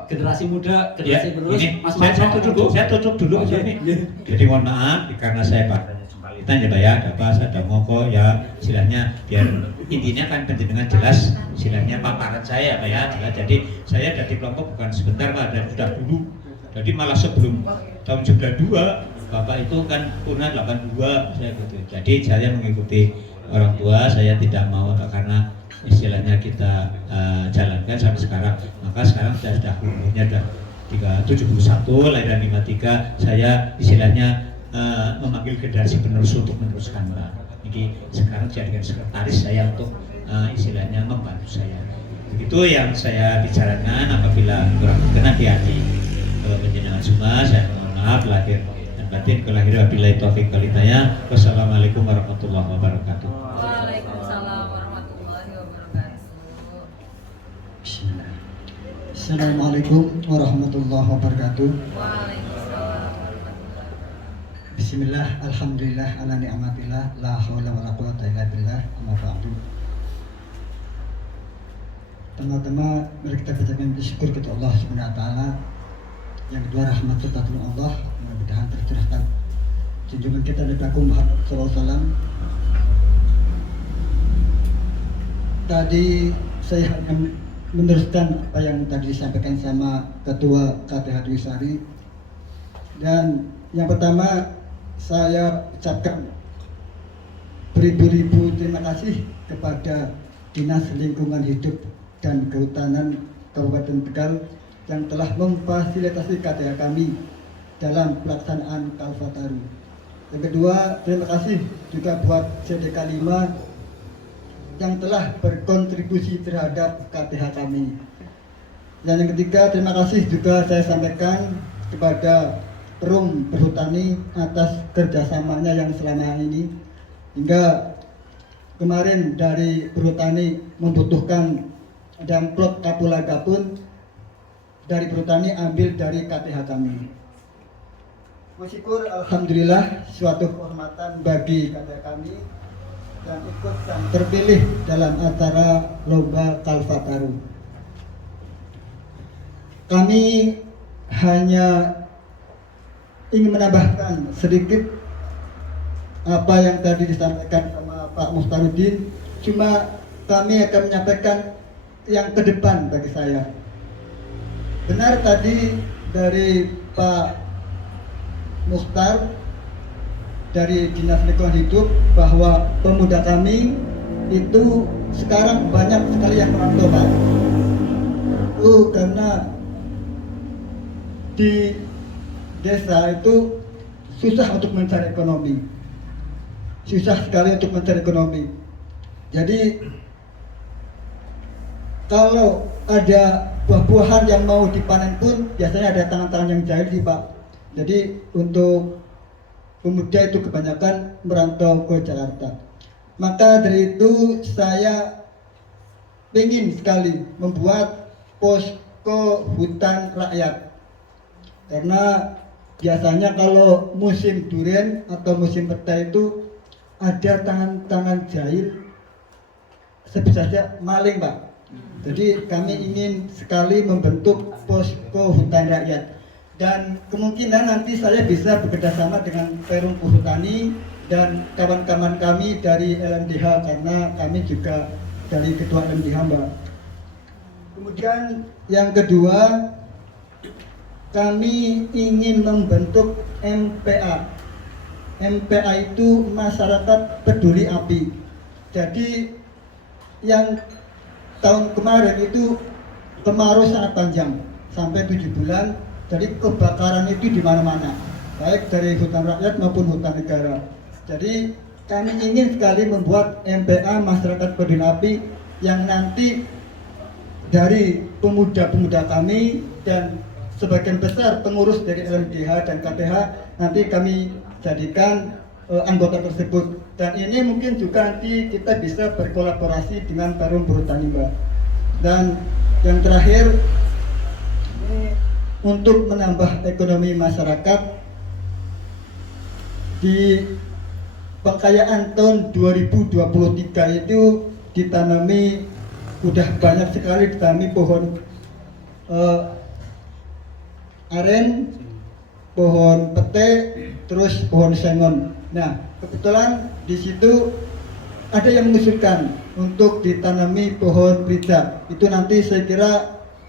generasi muda, generasi penerus, Mas saya tutup dulu Mas Fahmi. Jadi mohon maaf karena saya Pak Sempalitan ya Pak ya, ada pas, ada moko ya, istilahnya biar intinya kan penjenengan jelas, istilahnya paparan saya Pak ya, jelas. Jadi saya dari kelompok bukan sebentar Pak, dan sudah dulu. Jadi malah sebelum tahun 92 Bapak itu kan punah 82 saya gitu. Jadi saya mengikuti orang tua, saya tidak mau karena istilahnya kita jalankan sampai sekarang. Maka sekarang saya sudah umurnya sudah 71, lahiran 53. Saya istilahnya memanggil generasi penerus untuk meneruskan Pak. Jadi sekarang jadikan sekretaris saya untuk istilahnya membantu saya. Begitu yang saya bicarakan. Apabila kurang berkenan di hati penjenengan semua, saya mohon maaf lahir dan batin. Kelahiran wabillahi taufik wal hidayah. Wassalamualaikum warahmatullahi wabarakatuh. Waalaikumsalam warahmatullahi wabarakatuh. Bismillah. Assalamualaikum warahmatullahi wabarakatuh. Waalaikumsalam warahmatullahi. Bismillah, alhamdulillah, ala ni'matillah, la hawla wa la quwata illa billah, amma ba'du. Pertama-tama mari kita bacakan syukur kepada Allah Subhanahu wa taala. Yang kedua rahmat serta Allah, mudah-mudahan tercurahkan junjungan kita Nabi Agung Muhammad sallallahu alaihi wasallam. Tadi saya hanya meneruskan apa yang tadi disampaikan sama Ketua KTH Dwi Sari. Dan yang pertama saya ucapkan beribu-ribu terima kasih kepada Dinas Lingkungan Hidup dan Kehutanan Kabupaten Tegal yang telah memfasilitasi KTH kami dalam pelaksanaan Kalpataru. Yang kedua, terima kasih juga buat CDK 5 yang telah berkontribusi terhadap KTH kami. Dan yang ketiga, terima kasih juga saya sampaikan kepada Perum Perhutani atas kerjasamanya yang selama ini, hingga kemarin dari Perhutani membutuhkan damplok kapulaga pun dari Perhutani ambil dari KTH kami. Bersyukur alhamdulillah suatu kehormatan bagi KTH kami yang ikut dan terpilih dalam acara Lomba Kalpataru. Kami hanya ingin menambahkan sedikit apa yang tadi disampaikan sama Pak Muhtarudin. Cuma kami akan menyampaikan yang ke depan bagi saya. Benar tadi dari Pak Muhtar dari Dinas Lingkungan Hidup bahwa pemuda kami itu sekarang banyak sekali yang merantau, Pak. Karena di desa itu susah untuk mencari ekonomi, susah sekali untuk mencari ekonomi. Jadi kalau ada buah-buahan yang mau dipanen pun biasanya ada tangan-tangan yang jahil sih, Pak. Jadi untuk pemuda itu kebanyakan merantau ke Jakarta. Maka dari itu saya ingin sekali membuat posko hutan rakyat. Karena biasanya kalau musim durian atau musim petai itu ada tangan-tangan jahil, sebisa saja maling, Pak. Jadi kami ingin sekali membentuk posko hutan rakyat. Dan kemungkinan nanti saya bisa bekerjasama dengan Perum Perhutani dan kawan-kawan kami dari LMDH, karena kami juga dari ketua LMDH, Mbak. Kemudian yang kedua, kami ingin membentuk MPA. MPA itu Masyarakat Peduli Api. Jadi yang tahun kemarin itu kemarau sangat panjang sampai 7 bulan. Jadi kebakaran itu di mana-mana, baik dari hutan rakyat maupun hutan negara. Jadi kami ingin sekali membuat MPA Masyarakat Peduli Api yang nanti dari pemuda-pemuda kami dan sebagian besar pengurus dari LMDH dan KTH nanti kami jadikan anggota tersebut. Dan ini mungkin juga nanti kita bisa berkolaborasi dengan Perum Perhutani, Mbak. Dan yang terakhir, ini untuk menambah ekonomi masyarakat, di Pekayaan tahun 2023 itu ditanami, udah banyak sekali ditanami pohon aren, pohon pete, terus pohon sengon. Nah, kebetulan di situ ada yang mengusulkan untuk ditanami pohon merica. Itu nanti saya kira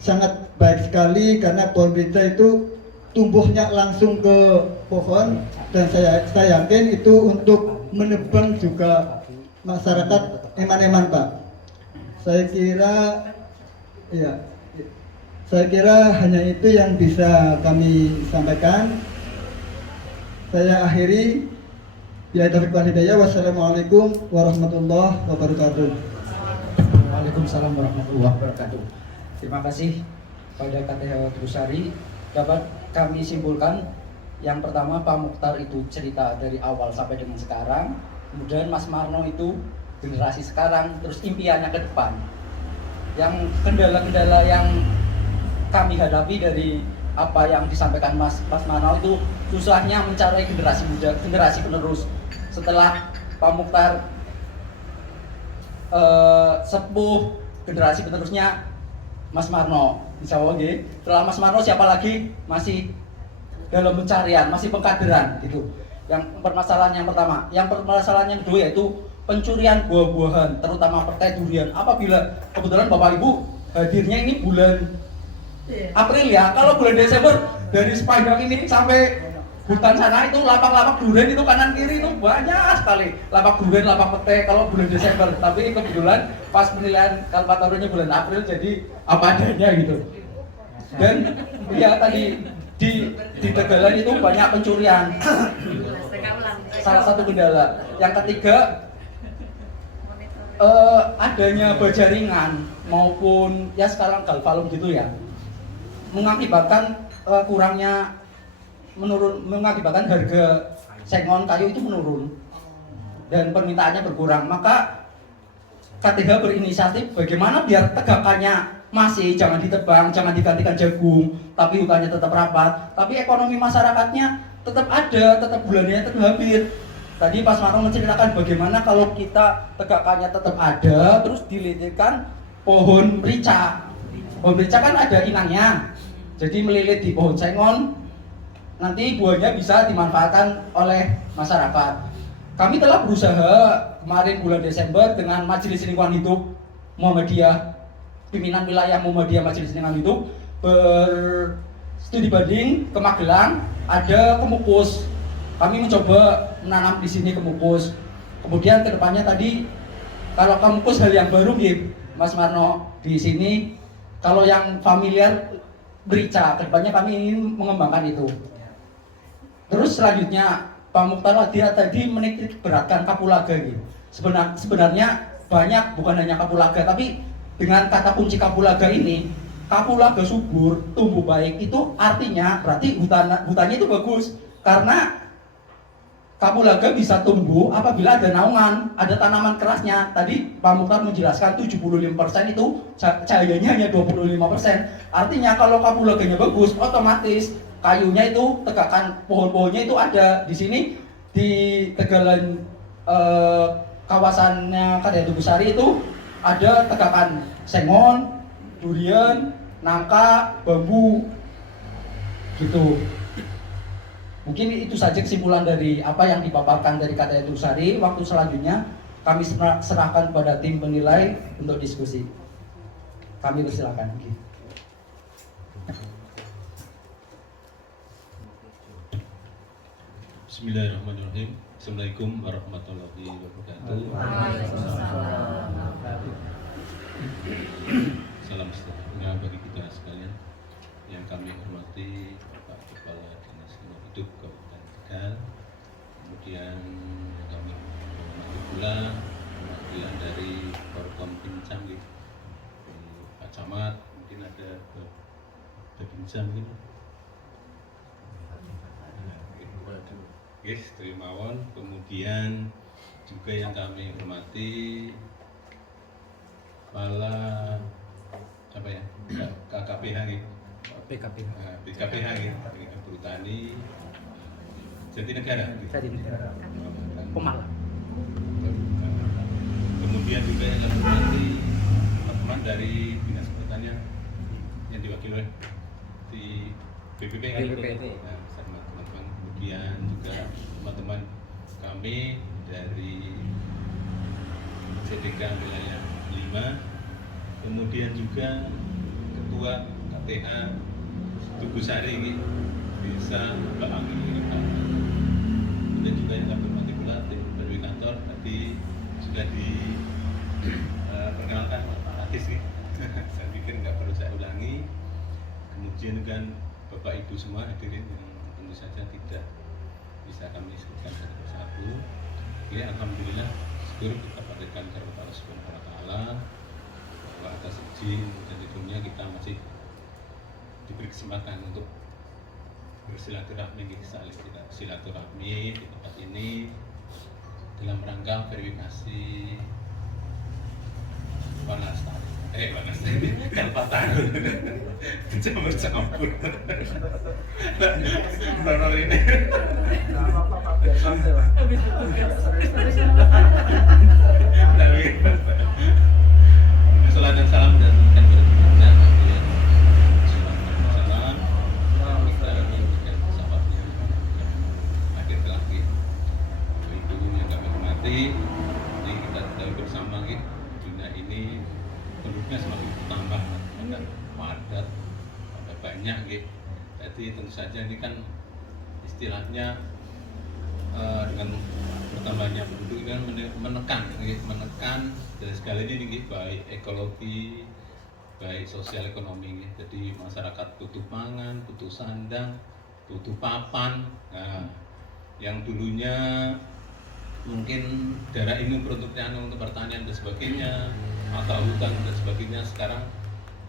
sangat baik sekali karena pohon merica itu tumbuhnya langsung ke pohon, dan saya yakin itu untuk menebang juga masyarakat eman-eman, Pak. Saya kira hanya itu yang bisa kami sampaikan. Saya akhiri. Ya, wassalamualaikum warahmatullahi wabarakatuh. Waalaikumsalam warahmatullahi wabarakatuh. Terima kasih pada KTH Trusari. Dapat kami simpulkan, yang pertama Pak Mukhtar itu cerita dari awal sampai dengan sekarang. Kemudian Mas Marno itu generasi sekarang, terus impiannya ke depan. Yang kendala-kendala yang kami hadapi dari apa yang disampaikan Mas Marno itu susahnya mencari generasi muda, generasi penerus. Setelah Pak Mukhtar sepuh, generasi penerusnya Mas Marno, insya Allah gitu. Setelah Mas Marno siapa lagi? Masih dalam pencarian, masih pengkaderan gitu. Yang permasalahan yang pertama. Yang permasalahan yang kedua yaitu pencurian buah-buahan, terutama petai durian. Apabila kebetulan Bapak Ibu hadirnya ini bulan April ya, kalau bulan Desember dari sepanjang ini sampai hutan sana itu lapak-lapak durian itu kanan kiri itu banyak sekali lapak durian, lapak petai kalau bulan Desember. Tapi kebetulan pas penilaian Kalpatarunya bulan April, jadi apa adanya gitu. Dan ya tadi di Tegalan itu banyak pencurian. Salah satu kendala. Yang ketiga, adanya baja ringan maupun ya sekarang galvalum gitu ya mengakibatkan mengakibatkan harga sengon kayu itu menurun dan permintaannya berkurang. Maka KTH berinisiatif bagaimana biar tegakannya masih jangan ditebang, jangan digantikan jagung, tapi hutannya tetap rapat, tapi ekonomi masyarakatnya tetap ada, tetap bulannya tetap hadir. Tadi Mas Marno menceritakan bagaimana kalau kita tegakannya tetap ada, terus dililikkan pohon merica. Pohon merica kan ada inangnya, jadi melilit di pohon sengon, nanti buahnya bisa dimanfaatkan oleh masyarakat. Kami telah berusaha kemarin bulan Desember dengan Majelis Lingkungan Hidup Muhammadiyah, pimpinan wilayah Muhammadiyah Majelis Lingkungan Hidup berstudi banding ke Magelang, ada kemukus. Kami mencoba menanam di sini kemukus. Kemudian kedepannya tadi kalau kemukus hal yang baru nih Mas Marno di sini. Kalau yang familiar merica, kedepannya kami ingin mengembangkan itu. Terus selanjutnya Pak Mukhtar tadi menitik beratkan kapulaga gitu. Sebenarnya banyak, bukan hanya kapulaga, tapi dengan kata kunci kapulaga ini, kapulaga subur, tumbuh baik, itu artinya berarti hutannya itu bagus. Karena kapulaga bisa tumbuh apabila ada naungan, ada tanaman kerasnya. Tadi Pak Mukhtar menjelaskan 75% itu cahayanya hanya 25%. Artinya kalau kapulaganya bagus, otomatis kayunya itu tegakan pohon-pohonnya itu ada di sini di Tegalan kawasannya KTH Tugusari itu ada tegakan sengon, durian, nangka, bambu gitu. Mungkin itu saja kesimpulan dari apa yang dipaparkan dari KTH Tugusari. Waktu selanjutnya kami serahkan kepada tim penilai untuk diskusi. Kami persilakan. Bismillahirrahmanirrahim. Assalamualaikum warahmatullahi wabarakatuh. Salam sejahtera bagi kita sekalian. Yang kami hormati Pak Kepala Dinas Lingkungan Hidup Kabupaten Tegal. Kemudian kami hormati pula perwakilan dari Forkom Pincam, Pak Camat, mungkin ada Pak Pincam gitu. Yes, terima kasih. Kemudian juga yang kami hormati kepala apa ya, KKPH gitu, BKPH gitu, Perhutani Jatinegara. Pemalang. Kemudian juga yang kami hormati teman-teman dari Dinas Pertanian yang diwakili oleh di BPP. Nah, sama teman-teman. Kemudian juga teman-teman kami dari CDK wilayah 5, kemudian juga Ketua KTH Tugusari ini Desa Baangi. Kemudian juga yang kami hormati pula tim dari kantor tadi sudah diperkenalkan Pak Atis nih. Saya pikir nggak perlu saya ulangi. Kemudian kan Bapak Ibu semua hadirin yang tentu saja tidak bisa kami sebutkan satu persatu. Ya, alhamdulillah syukur kita panjatkan kepada Allah Subhanahu wa taala bahwa atas izin dan tentunya kita masih diberi kesempatan untuk bersilaturahmi, saling silaturahmi di tempat ini dalam rangka verifikasi Wanastari. Kalpataru campur-campur. Nono ini. Salam dan salam dan salam. Kita ingin sahabatnya hadir lagi. Itu yang kami hormati. Ini kita tahu bersama dunia ini penduduknya semakin bertambah, ada padat, ada banyak gitu. Jadi tentu saja ini kan istilahnya dengan bertambahnya penduduk kan menekan dari segala ini baik ekologi, baik sosial ekonomi gitu. Jadi masyarakat butuh pangan, butuh sandang, butuh papan. Nah, yang dulunya mungkin daerah ini peruntuknya untuk pertanian dan sebagainya, atau hutan dan sebagainya, sekarang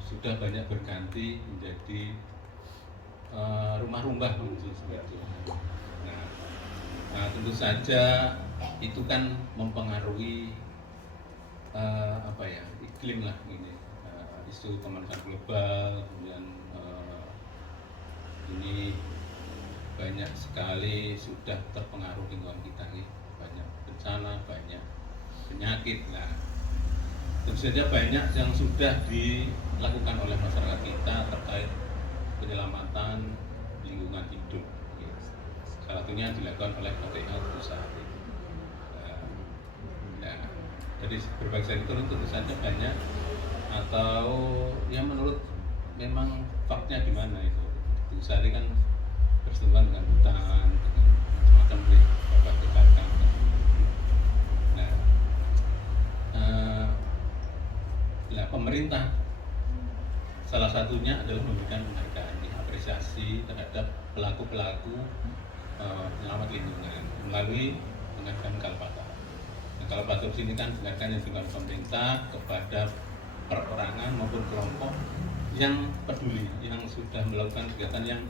sudah banyak berganti menjadi rumah-rumah seperti itu. Nah, tentu saja itu kan mempengaruhi iklim lah ini, isu pemanasan global, kemudian ini banyak sekali sudah terpengaruh lingkungan kita nih, banyak bencana, banyak penyakit. Nah, tentu saja banyak yang sudah dilakukan oleh masyarakat kita terkait penyelamatan lingkungan hidup. Salah satunya dilakukan oleh KTA pusat. Nah, dari berbagai sektor tentu saja banyak, atau yang menurut memang faktnya di mana itu. Pusat kan bersentuhan dengan hutan, dengan macam-macam berbagai. Nah, pemerintah salah satunya adalah memberikan penghargaan, apresiasi terhadap pelaku-pelaku penyelamat lingkungan melalui penghargaan Kalpataru. Nah, Kalpataru ini kan penghargaan yang diberikan pemerintah kepada perorangan maupun kelompok yang peduli, yang sudah melakukan kegiatan yang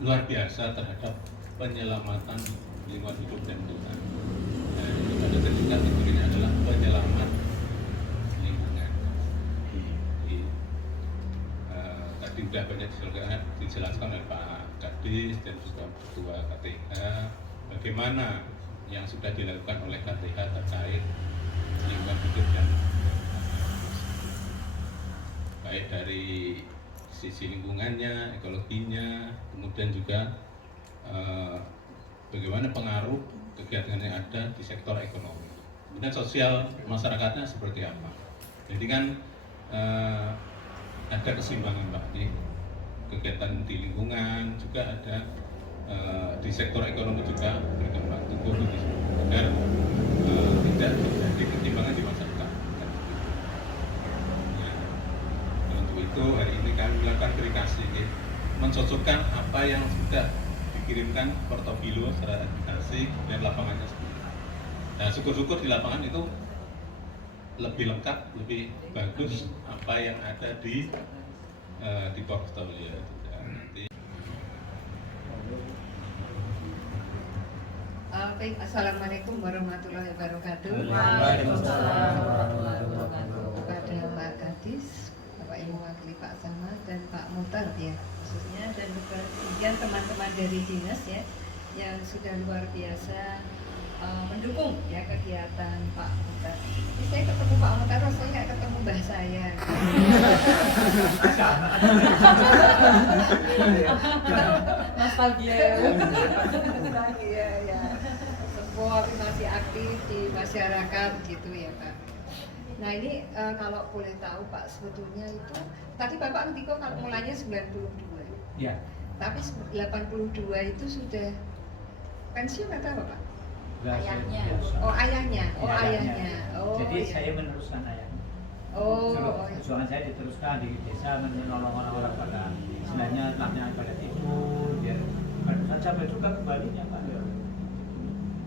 luar biasa terhadap penyelamatan lingkungan hidup dan lingkungan. Nah, ini pada sertifikat ini adalah penyelamat lingkungan. Jadi, tadi sudah banyak dijelaskan oleh Pak Kadis dan juga Ketua KTH bagaimana yang sudah dilakukan oleh KTH terkait lingkungan hidup dan baik dari sisi lingkungannya, ekologinya, kemudian juga bagaimana pengaruh kegiatan yang ada di sektor ekonomi. Kemudian sosial masyarakatnya seperti apa. Jadi kan ada keseimbangan Pak, nih kegiatan di lingkungan juga ada, di sektor ekonomi juga berkembang tumbuh agar tidak terjadi ketimpangan di masyarakat. Untuk itu hari ini kami melakukan verifikasi, mencocokkan apa yang sudah dikirimkan Portobilo secara administrasi dan lapangannya sendiri. Nah, syukur-syukur di lapangan itu lebih lengkap, lebih bagus apa yang ada di Portobilo. Baik, assalamualaikum warahmatullahi wabarakatuh. Waalaikumsalam warahmatullahi wabarakatuh. Kepada Pak Kadis, Bapak Ibu Wakili Pak Samad dan Pak Muhtar ya khususnya, dan kemudian teman-teman dari dinas ya yang sudah luar biasa mendukung ya kegiatan Pak Muhtar. Ini saya ketemu Pak Muhtar, rasanya nggak ketemu mbah saya. Nostalgia. Iya ya. Semua masih aktif di masyarakat gitu ya Pak. Nah ini kalau boleh tahu Pak, sebetulnya itu tadi Bapak nanti kok kalau mulainya 92 Ya. tapi 82 itu sudah pensiun atau apa Pak? Ayahnya. Oh ayahnya, oh Ya, ayahnya. Oh, jadi iya. saya meneruskan ayahnya. Oh, Perjuangan saya diteruskan di desa, menolong orang-orang pada istilahnya tanahnya pada timbul, biar sampai juga kembalinya Pak.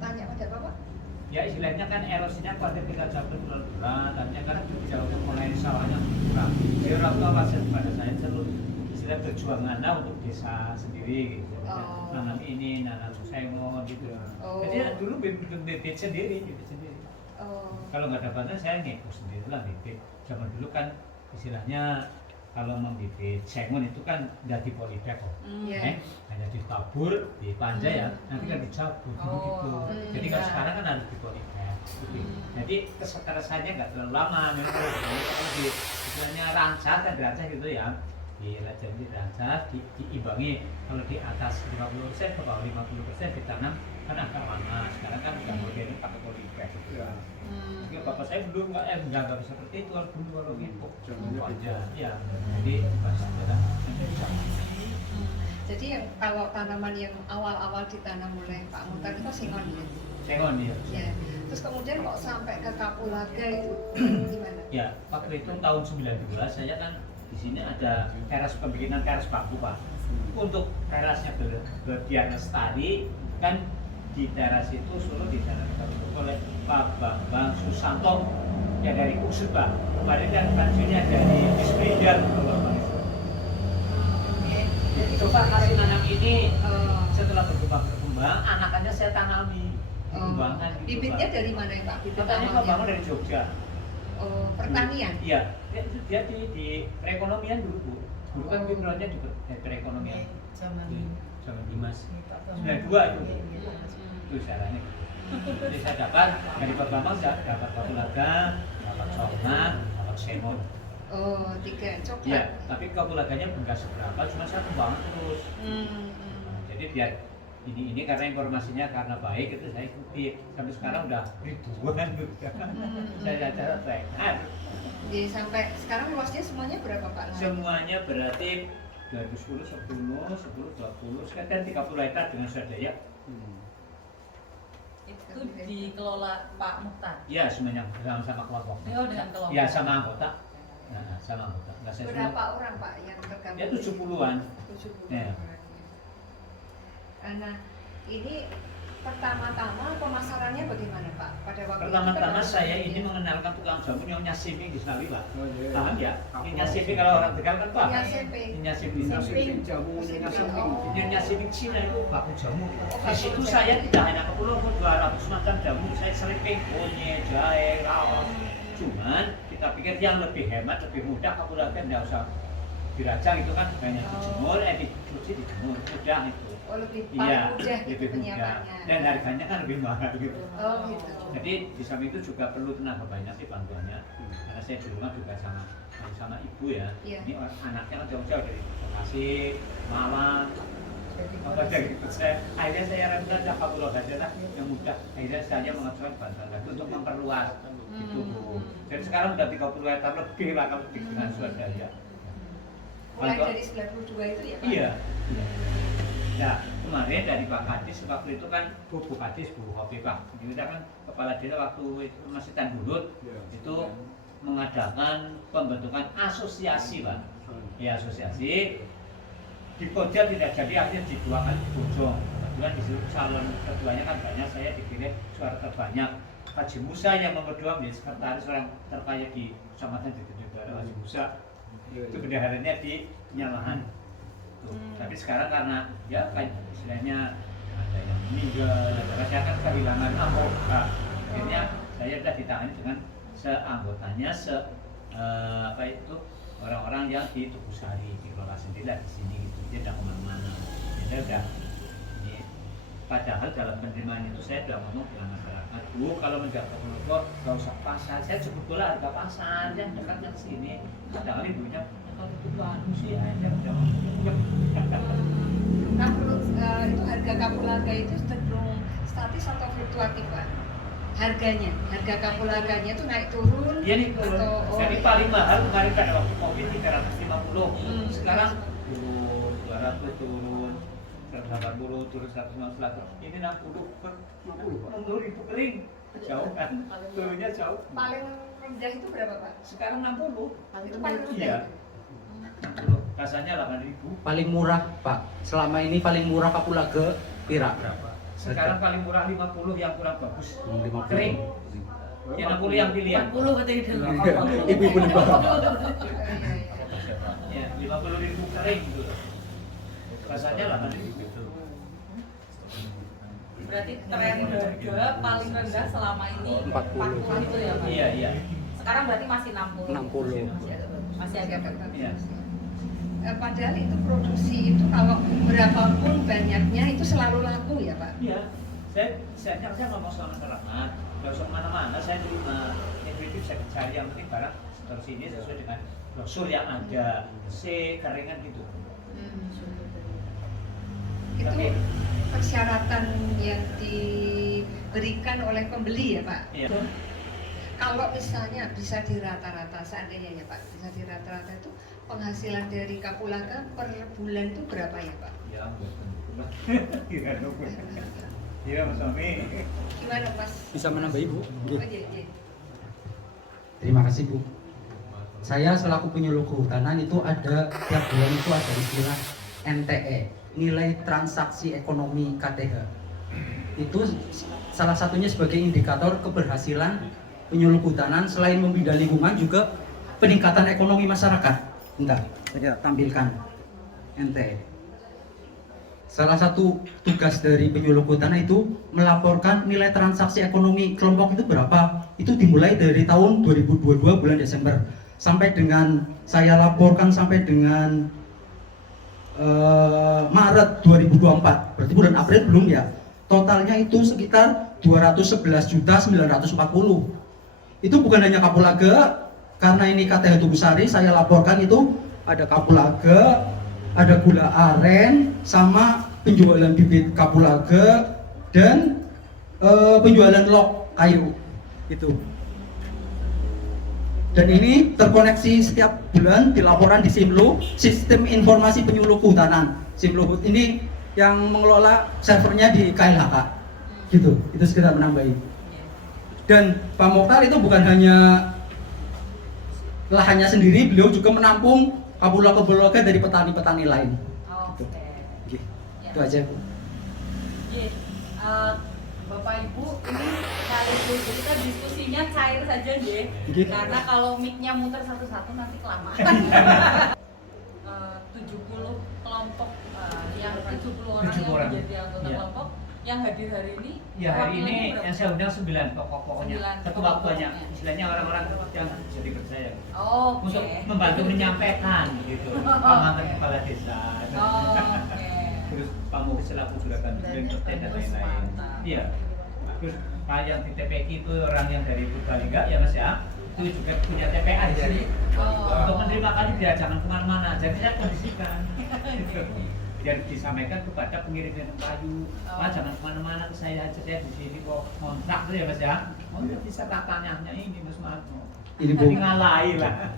tanya pada Bapak? Ya istilahnya kan erosinya pada ketika sampai bulan-bulan, tanya kan jauh mulai sawahnya kurang. Jadi orang tua wasiat pada saya selalu istilah perjuanganlah untuk desa sendiri gitu. Oh. Nanam ini, nanam sengon gitu. Oh. Jadi dulu bibit sendiri, bibit sendiri. Oh. Kalau nggak ada bantuan saya ngikut sendiri lah bibit. Zaman dulu kan istilahnya kalau membibit sengon itu kan udah di polybag kok. Iya. Hanya ditabur, dipanjai ya, nanti kan dicabut gitu. Jadi kalau sekarang kan harus di polybag. Jadi kesekerasannya nggak terlalu lama, memang kalau di istilahnya rancah kan rancah gitu ya. Jadi rancah diimbangi, kalau di atas 50% ke bawah 50% ditanam kan agak lama. Sekarang kan udah modern pakai polybag gitu ya. Ya, bapak saya dulu nggak bisa seperti itu, dulu kalau gitu aja ya. Jadi pas Jadi yang kalau tanaman yang awal-awal ditanam oleh Pak Muhtar itu sengon ya? sengon ya. Ya. Terus kemudian kok sampai ke Kapulaga itu gimana? Ya, waktu itu tahun 19 saya kan di sini ada teras pembikinan teras bambu Pak. Untuk terasnya biar lestari kan di teras itu Solo di sana ditutup oleh Pak Bambang Susanto yang dari Usut Pak. Kemarin kan pensiunnya dari Disbridal. Coba kasih nanam ini setelah berkembang, anakannya saya tanami. Kembangan gitu, Bibitnya Pak. dari mana ya Pak? Bibit Katanya Pak awalnya? Bangun dari Jogja. Pertanian. Iya, dia di perekonomian dulu Bu. Dulu kan backgroundnya di perekonomian. Zaman Dimas. 92 itu. Itu caranya. Jadi saya dapat dari Pak Bambang saya dapat kapulaga, dapat coklat, dapat semon. Oh, 3 coklat. Iya, tapi kapulaganya enggak seberapa, cuma saya kembang terus. Jadi dia ini karena informasinya karena baik itu saya ikuti sampai sekarang udah ribuan saya catat saya. Jadi sampai sekarang luasnya semuanya berapa Pak? Semuanya berarti 2010, 10, 20, sekitar 30 hektar dengan swadaya. Itu dikelola Pak Mukhtar. Ya semuanya sama kelompok. Oh, dengan kelompok. Ya sama anggota. Nah, sama anggota. Nggak saya Berapa semua. orang Pak yang tergabung? Ya 70-an. 70 Ya. orang. Nah, ini pertama-tama pemasarannya bagaimana Pak? Pada waktu Pertama-tama itu kan saya ada- ini mengenalkan tukang jamu Nyonya Simi di Snawi Pak. Oh, iya. Paham ya? Nyonya Simi kalau orang Tegal kan Pak. Nyonya Simi. Nyonya Simi. Jamu Simi. Nyonya Simi. Oh. Nyonya Simi Cina itu baku jamu. Oh, Di situ baku saya jamu. tidak hanya ke Pulau 200 macam jamu. Saya seliping bonye, jahe, kaos. Cuman kita pikir yang lebih hemat, lebih mudah kapulaga tidak usah dirajang itu kan banyak dijemur, dicuci, dijemur, mudah itu. Oh, lebih Iya, mudah gitu lebih mudah. penyiapannya. Dan harganya kan lebih mahal gitu. Oh, gitu. Jadi di samping itu juga perlu tenaga banyak sih bantuannya. Karena saya di rumah juga sama ibu ya. Iya. Ini anaknya kan jauh-jauh dari Bekasi, Malang. Apa aja gitu. Akhirnya saya rasa kapulaga aja lah yang mudah. Akhirnya saya mengajukan bantuan lagi untuk memperluas itu Bu. Jadi sekarang udah 30 hektar lebih lah kalau dengan swadaya. Mulai Bantuan- dari 92 itu ya Pak? Iya. Nah, kemarin dari Pak Kadis waktu itu kan Bu Kadis, Bu Hopi Pak. Kita kan kepala desa waktu itu masih Tanbulut itu mengadakan pembentukan asosiasi Pak. Ya asosiasi di Koja tidak jadi akhirnya di 2 kali di Bojong. Kebetulan di situ calon keduanya kan banyak, saya dipilih suara terbanyak. Haji Musa yang nomor 2 menjadi sekretaris orang terkaya di Kecamatan Jatinegara. Haji Musa itu bendaharanya di Nyalahan. Tapi sekarang karena ya kayak istilahnya ada yang meninggal, saya kan kehilangan anggota. Akhirnya saya sudah ditangani dengan seanggotanya, apa itu orang-orang yang di Tugusari dikelola sendiri lah di sini gitu. Dia tidak kemana-mana. Saya sudah ini, padahal dalam penerimaan itu saya sudah ngomong dengan masyarakat, Bu kalau menjaga kelompok nggak usah pasar. Saya sebut bola harga pasar yang dekatnya ke sini. Padahal ibunya kalau itu sih aja udah Nah, itu harga kapulaga itu cenderung statis atau fluktuatif Pak? Harganya, harga kapulaganya itu naik turun? Iya nih turun. Atau, Jadi paling mahal kemarin pada waktu Covid 350. Sekarang turun 200 turun 180 turun 150. Ini 60 ribu kering. Jauh kan? Turunnya jauh. paling rendah itu berapa Pak? Sekarang 60. Itu paling rendah. Iya. 60. Kasanya 8.000. Paling murah Pak. Selama ini paling murah kapulaga pira? Sekarang paling murah 50 yang kurang bagus. 50. Kering. Ya 60 yang pilihan. 40 katanya dulu. Ibu-ibu di bawah. Ya, 50.000 kering gitu. Rasanya 8.000 gitu. Berarti tren harga paling rendah selama ini 40 itu ya Pak? Iya, iya. Sekarang berarti masih 60. 60. Masih agak Iya. Padahal itu produksi itu kalau berapapun banyaknya itu selalu laku ya Pak? Iya. Saya ngomong sama masyarakat, nggak usah kemana-mana, saya di rumah. Itu saya cari yang penting barang terus ini sesuai dengan brosur yang ada, keringan gitu. Itu Tapi- persyaratan yang diberikan oleh pembeli ya Pak? Iya. Kalau misalnya bisa dirata-rata, seandainya ya Pak, bisa dirata-rata itu penghasilan dari kapulaga per bulan itu berapa ya Pak? Ya, Iya, nunggu. Iya, Mas Suami. Gimana Mas? Bisa menambah Ibu? Oh, iya, iya. Terima kasih Bu. Saya selaku penyuluh kehutanan itu ada tiap bulan itu ada istilah NTE, nilai transaksi ekonomi KTH. Itu salah satunya sebagai indikator keberhasilan penyuluh kehutanan. Selain membina lingkungan juga peningkatan ekonomi masyarakat. Bentar, saya tampilkan ente. Salah satu tugas dari penyuluh kehutanan itu melaporkan nilai transaksi ekonomi kelompok itu berapa. Itu dimulai dari tahun 2022 bulan Desember sampai dengan saya laporkan sampai dengan Maret 2024. Berarti bulan April belum ya. Totalnya itu sekitar 211.940. Itu bukan hanya Kapulaga, karena ini KTH Tugusari saya laporkan itu ada Kapulaga, ada gula aren, sama penjualan bibit Kapulaga dan penjualan log kayu itu. Dan ini terkoneksi setiap bulan di laporan di Simlu, Sistem Informasi Penyuluh Kehutanan. Simlu ini yang mengelola servernya di KLHK. Gitu, itu sekedar menambahi. Dan Pak Mokhtar itu bukan hanya lahannya sendiri, beliau juga menampung Kapulaga dari petani-petani lain. Oke. Gitu. Itu aja, Bu. Bapak Ibu, ini kali ini kita diskusinya cair saja nggih. Karena kalau mic-nya muter satu-satu nanti kelamaan. 70 kelompok yang 70 orang yang menjadi anggota kelompok yang hadir hari ini. Ya hari ini yang saya undang 9 pokoknya. Ketua-ketuanya, istilahnya orang-orang yang jadi kerja Oh, untuk membantu menyampaikan gitu. Mantan kepala desa. Terus pamuk selaku gerakan dan lain-lain. Iya. Terus yang di TPK itu orang yang dari Purbalingga ya Mas ya. Itu juga punya TPA di sini. Untuk menerima kali dia jangan kemana-mana. Jadi saya kondisikan. Dan disampaikan kepada pengirim kayu, jangan kemana-mana ke saya aja, saya di sini kok kontrak tuh ya Mas ya. Oh ya bisa katanya ini Mas Marno. Ini ngalahi lah.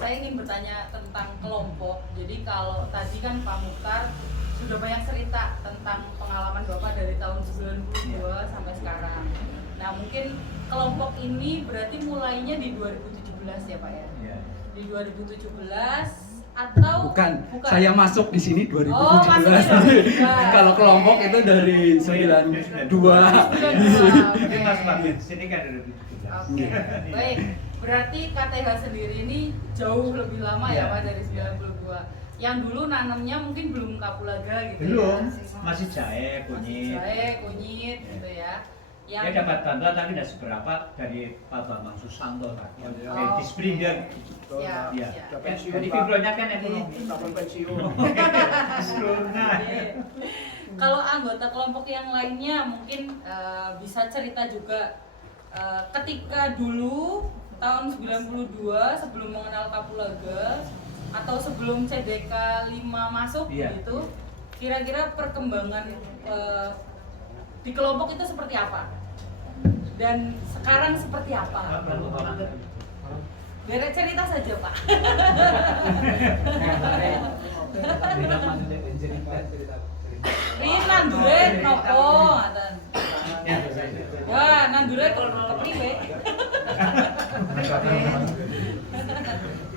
Saya ingin bertanya tentang kelompok. Jadi kalau tadi kan Pak Mukhtar sudah banyak cerita tentang pengalaman Bapak dari tahun 92 sampai sekarang. Nah mungkin kelompok ini berarti mulainya di 2017 ya Pak ya? Iya. Di 2017 atau bukan. Saya masuk di sini 2017. Oh, Kalau kelompok itu dari 92. Mungkin Mas Pak sini kan dari 2017. Oke. Baik. Berarti KTH sendiri ini jauh lebih lama ya Pak dari 92. Yang dulu nanamnya mungkin belum Kapulaga gitu belum, ya. masih jahe, kunyit. Masih jahe, kunyit gitu ya. Yang dia dapat bantuan tapi tidak seberapa dari Pak Bambang Susanto tadi. Di Springer. Siap, Ya. siap. Jadi fibronya kan ekonomi. Kalau anggota kelompok yang lainnya mungkin bisa cerita juga ketika dulu tahun 92 sebelum mengenal Kapulaga atau sebelum CDK 5 masuk gitu, kira-kira perkembangan di kelompok itu seperti apa? Dan sekarang seperti apa? Biar cerita saja Pak. Rian nandure nopo ngaten. Wah, nandure kepriwe?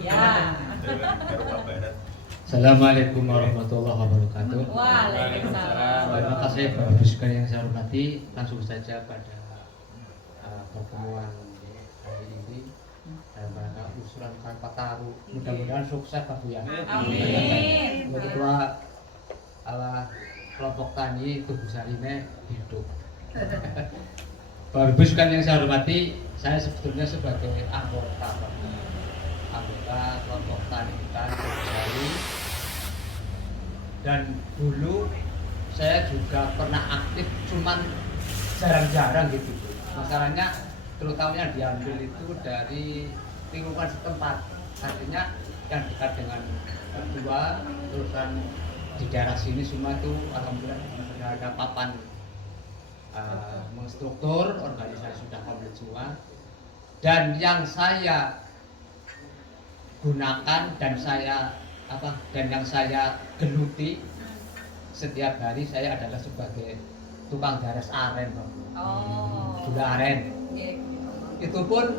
Ya. Assalamualaikum warahmatullahi wabarakatuh. Waalaikumsalam. Terima kasih Bapak Ibu sekalian yang saya hormati. Langsung saja pada pertemuan hari ini dalam rangka usulan Kalpataru. Mudah-mudahan sukses Pak Bu ya. Amin. Ketua ala kelompok tani Tugusari hidup. Bapak Ibu sekalian yang saya hormati, saya sebetulnya sebagai anggota kelompok tani hutan Tugusari, dan dulu saya juga pernah aktif, cuman jarang-jarang gitu. Masalahnya terutama yang diambil itu dari lingkungan setempat, artinya yang dekat dengan ketua, terus kan di daerah sini semua itu alhamdulillah sudah ada papan menstruktur, organisasi sudah komplit semua. Dan yang saya gunakan dan yang saya geluti setiap hari saya adalah sebagai tukang daras aren, gula aren. Itu pun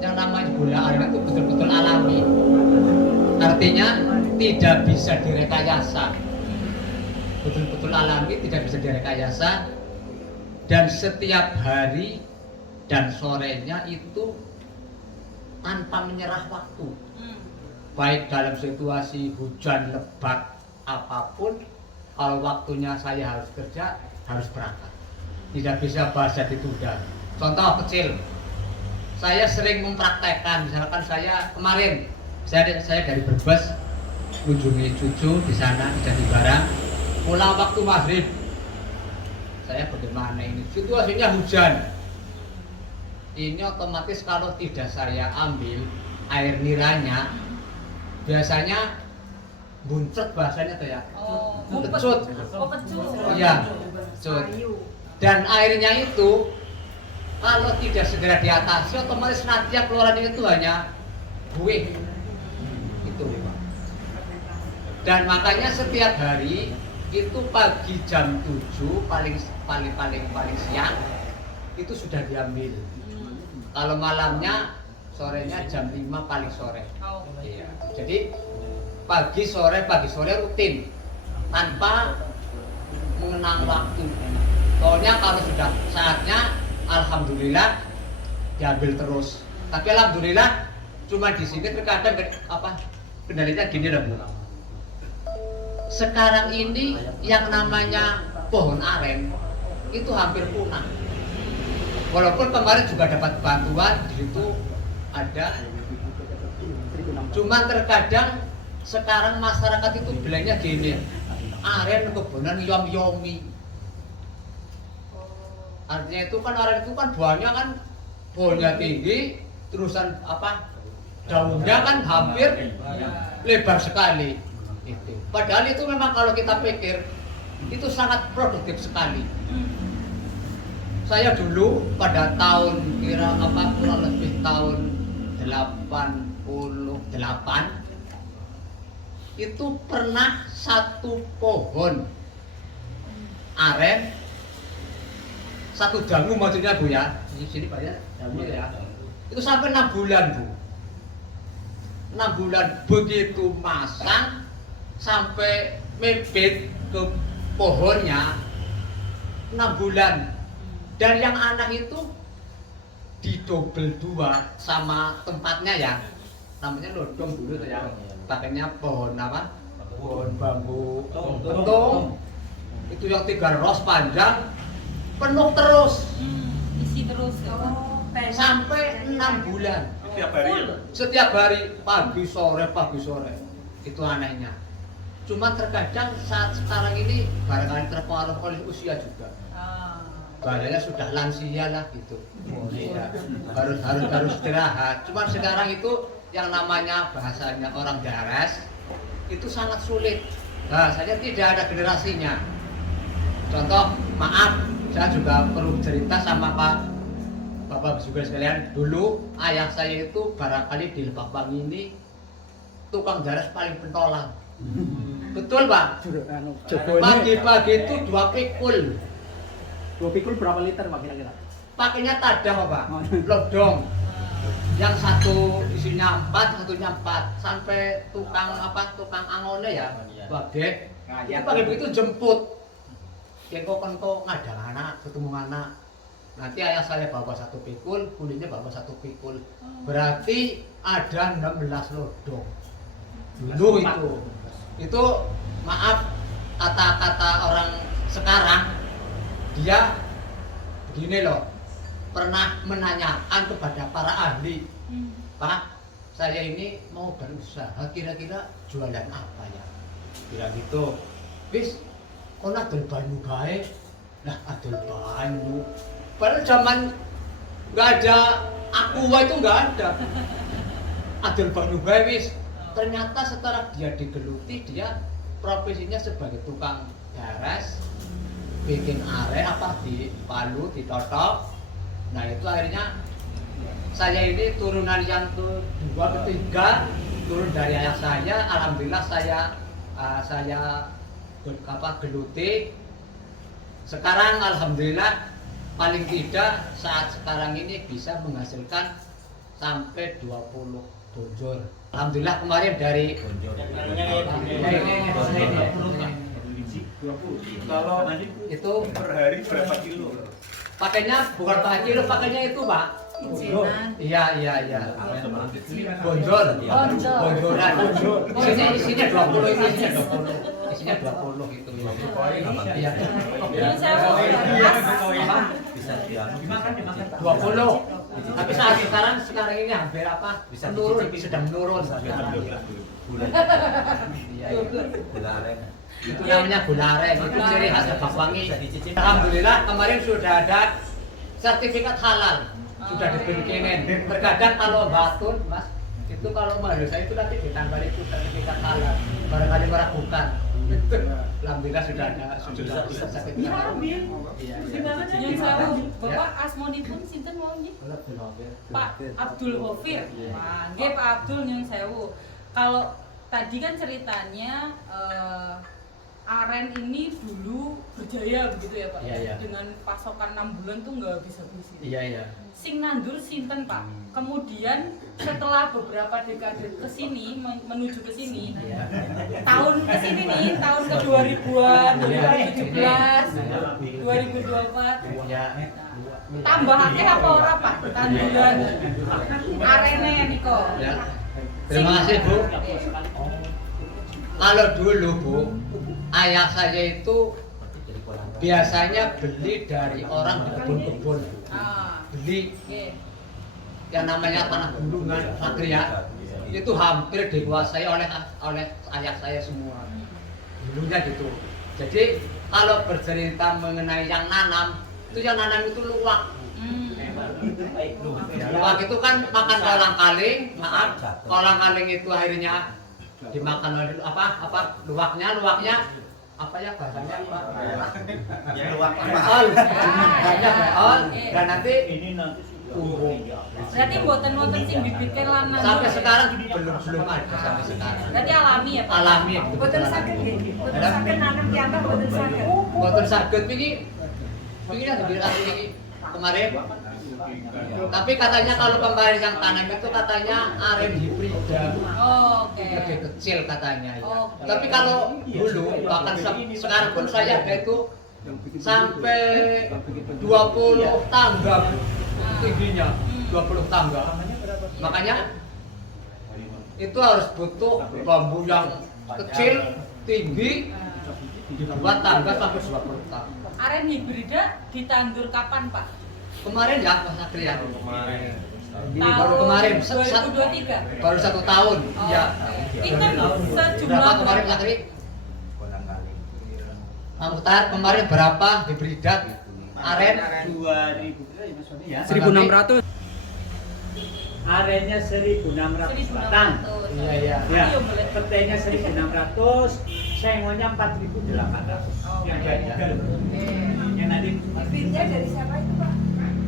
yang namanya gula aren itu betul-betul alami, artinya tidak bisa direkayasa. betul-betul alami, tidak bisa direkayasa, dan setiap hari dan sorenya itu tanpa menyerah waktu, baik dalam situasi hujan lebat apapun, kalau waktunya saya harus kerja, harus berangkat, tidak bisa bahasa ditunda. Contoh kecil, saya sering mempraktekkan, misalkan saya kemarin saya dari Brebes kunjungi cucu di sana di Jatibarang, pulang waktu maghrib, saya bagaimana ini situasinya hujan, ini otomatis kalau tidak saya ambil air niranya, biasanya buncet bahasanya tuh ya, pecut, iya, pecut. Dan airnya itu kalau tidak segera diatasi, otomatis nanti keluarannya itu hanya buih, itu. Dan makanya setiap hari itu pagi jam 7 paling siang itu sudah diambil. Kalau malamnya, sorenya jam 5 paling sore. Iya. Jadi pagi sore rutin tanpa mengenang waktu. Soalnya kalau sudah saatnya, alhamdulillah diambil terus. Tapi alhamdulillah cuma di sini terkadang kendalinya gini loh Bu. Sekarang ini yang namanya pohon aren itu hampir punah. Walaupun kemarin juga dapat bantuan di situ ada, cuman terkadang sekarang masyarakat itu bilangnya gini, aren kebonan yom-yomi. Artinya itu kan aren itu kan buahnya kan pohonnya tinggi, terusan daunnya kan hampir lebar sekali. Itu. Padahal itu memang kalau kita pikir itu sangat produktif sekali. Saya dulu pada tahun kurang lebih tahun 88 itu pernah satu pohon aren, satu dangu maksudnya Bu ya, di sini banyak dangu ya, itu sampai 6 bulan Bu. 6 bulan begitu masang sampai mebet ke pohonnya 6 bulan. Dan yang anak itu didobel 2 sama tempatnya ya, namanya lodong dulu tuh ya, pakainya pohon pohon bambu betung, itu yang 3 ros panjang, penuh terus, isi terus sampai 6 bulan. Setiap hari pagi sore itu anehnya. Cuma terkadang saat sekarang ini barangkali terpengaruh oleh usia juga. Badannya sudah lansia lah gitu. Iya. Harus istirahat. Cuma sekarang itu yang namanya bahasanya orang daras itu sangat sulit. Bahasanya tidak ada generasinya. Contoh, maaf, saya juga perlu cerita sama Bapak juga sekalian. Dulu ayah saya itu barangkali di Lebak Bangi ini tukang daras paling pentolan. Betul Pak? Pagi-pagi itu 2 pikul. 2 pikul berapa liter Pak kira-kira? Pakainya tadah Pak, lodong. Yang satu isinya 4, satunya 4. Sampai tukang angone ya, Bagek. Itu pagi begitu jemput. Kengko-kengko ngadang anak, ketemu anak. Nanti ayah saya bawa 1 pikul, kulitnya bawa 1 pikul. Berarti ada 16 lodong. Dulu itu maaf kata-kata orang sekarang, dia begini loh, pernah menanyakan kepada para ahli, Pak, saya ini mau berusaha, kira-kira jualan apa ya? Kira gitu, bis, kok adol banyu baik? Nah, adol banyu. Padahal zaman nggak ada aqua itu nggak ada. Adol banyu baik wis. Ternyata setelah dia digeluti, dia profesinya sebagai tukang daras, bikin aren di palu, ditotok. Nah itu akhirnya saya ini turunan yang kedua, ketiga, turun dari ayah saya. Alhamdulillah saya geluti. Sekarang alhamdulillah paling tidak saat sekarang ini bisa menghasilkan sampai 20 bonjol. Alhamdulillah kemarin dari Kalau itu per hari berapa kilo? pakainya bukan pakai kilo, pakainya itu Pak. Iya. Bonjol. Bonjolan. Isinya 20 itu, isinya 20 gitu. Iya. Nyun sewu, beras. Bisa dimakan. 20. Tapi saat sekarang ini hampir apa? Menurun, sedang menurun sekarang. Iya. Gula aren. Itu namanya gula aren, itu ciri khas Banyuwangi. Alhamdulillah kemarin sudah ada sertifikat halal, sudah dibikinin. Terkadang kalau batun, Mas, itu kalau manusia itu nanti ditambah itu sertifikat halal. Barangkali meragukan. Alhamdulillah sudah ada sertifikat halal. Iya. Nyun sewu, Bapak asmonipun sinten mau nggih? Pak Abdul Ghafir. Wah, nggih Pak Abdul nyun sewu. Kalau tadi kan ceritanya aren ini dulu berjaya begitu ya Pak? Iya. Dengan pasokan 6 bulan tuh nggak habis-habis. Iya. Sing nandur sinten Pak. Kemudian setelah beberapa dekade ke sini menuju ke sini, tahun ke sini nih, tahun ke 2000-an, 2017, 2024. Tambah akeh apa ora Pak? Tanduran arene niko. Ya. Terima kasih Bu. Kalau dulu Bu, ayah saya itu biasanya beli dari orang di kebun-kebun. Beli yang namanya tanah gunungan Sagria itu hampir dikuasai oleh ayah saya semua. Dulunya gitu. Jadi kalau bercerita mengenai yang nanam, itu yang nanam itu luwak. Luwak itu kan makan kolang-kaling, kolang-kaling itu akhirnya dimakan oleh apa luwaknya apa ya bahasanya apa? Ya luwak. Dan nanti tumbuh. Berarti mboten sing bibitke lan Sampai sekarang belum ada sampai sekarang. Berarti alami ya Pak? Alami. Boten saged nggih. Boten saged nanam piyambak boten saged. Boten saged iki yang dibilang ini kemarin. Tapi katanya kalau kemarin yang tanam itu katanya aren hibrida. Oke. Lebih kecil katanya ya. Tapi kalau dulu bahkan sekarang pun saya ada itu sampai 20 tangga tingginya, 20 tangga. Makanya itu harus butuh bambu yang kecil, tinggi, dibuat tangga sampai 20 tangga. Aren hibrida ditandur kapan Pak? Kemarin ya Mas Agrian. Kemarin. Baru kemarin 2023. Baru 1 tahun. Iya. Pinten sejumlah Berapa kemarin Mas Agri? Pak Muhtar kemarin berapa hibridat aren? 1.600. Arennya 1.600 batang. Iya. Ya, petainya 1.600, sengonya 4.800. Yang jadi yang nanti Bibitnya dari siapa itu Pak?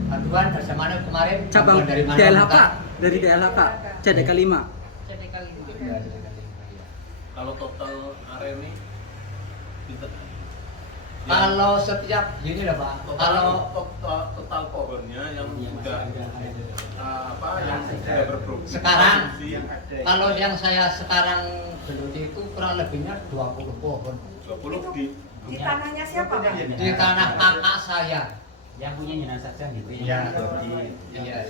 Aduan dari mana kemarin? cabang Dari mana? DLHK, dari DLHK, CDK 5. CDK 5. Kalau total area ini pinter. Kalau setiap gini lah Pak. Kalau total pohonnya yang sudah yang sudah berproduksi sekarang yang ada kalau yang saya sekarang geluti itu kurang lebihnya 20 pohon. 20 di Di tanahnya siapa Pak? Di tanah kakak saya. Yang punya Nyenan Saksa gitu Iya. Iya.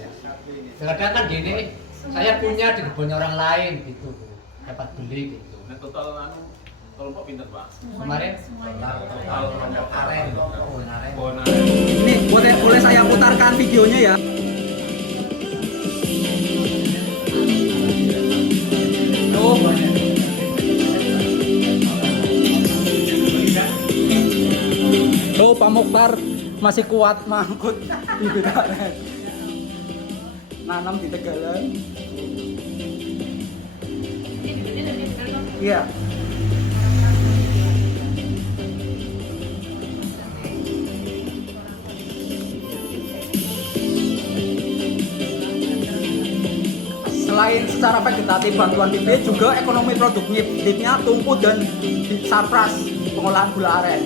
Kadang kan gini, saya punya di kebun orang lain gitu, dapat beli gitu. nah, total kelompok pinter Pak. Kemarin Total kelompok aren. pohon aren. Ini boleh saya putarkan videonya ya. Oh, banyak. Oh, Pak Mokhtar masih kuat mangkut bibit aren. Nanam di Tegalan. Iya. Selain secara vegetatif bantuan bibit, juga ekonomi produktifnya tumbuh dan sapras pengolahan gula aren.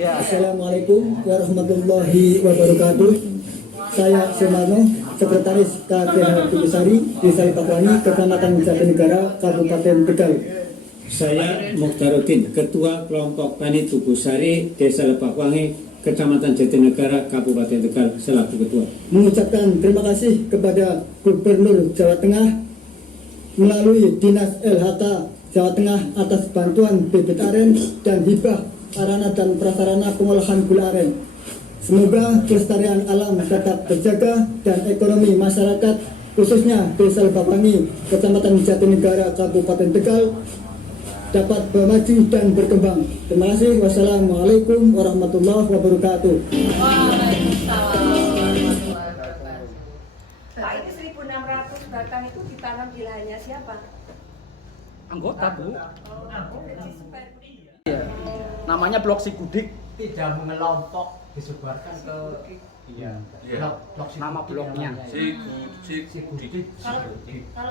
Ya. Assalamualaikum warahmatullahi wabarakatuh. Saya Semano, Sekretaris KPH Tugasari, Desa Banyuwangi, Kecamatan Jatinegara, Kabupaten Tegal. Saya Mukhtaruddin, Ketua Kelompok Tani Tugusari, Desa Lebakwangi, Kecamatan Jatinegara, Kabupaten Tegal, selaku Ketua. Mengucapkan terima kasih kepada Gubernur Jawa Tengah melalui Dinas LHK Jawa Tengah atas bantuan bibit aren dan hibah sarana dan prasarana pengolahan gula aren. Semoga kelestarian alam tetap terjaga dan ekonomi masyarakat khususnya Desa Lebakwangi, Kecamatan Jatinegara, Kabupaten Tegal dapat bermaju dan berkembang. Terima kasih. Wassalamualaikum warahmatullahi wabarakatuh. Waalaikumsalam warahmatullahi wabarakatuh. Pak, ini 1.600 batang itu ditanam di lahannya siapa? Anggota, Bu. Di Iya. Namanya Blok Sigudik. Tidak mengelompok disebarkan ke Nama bloknya. Kalau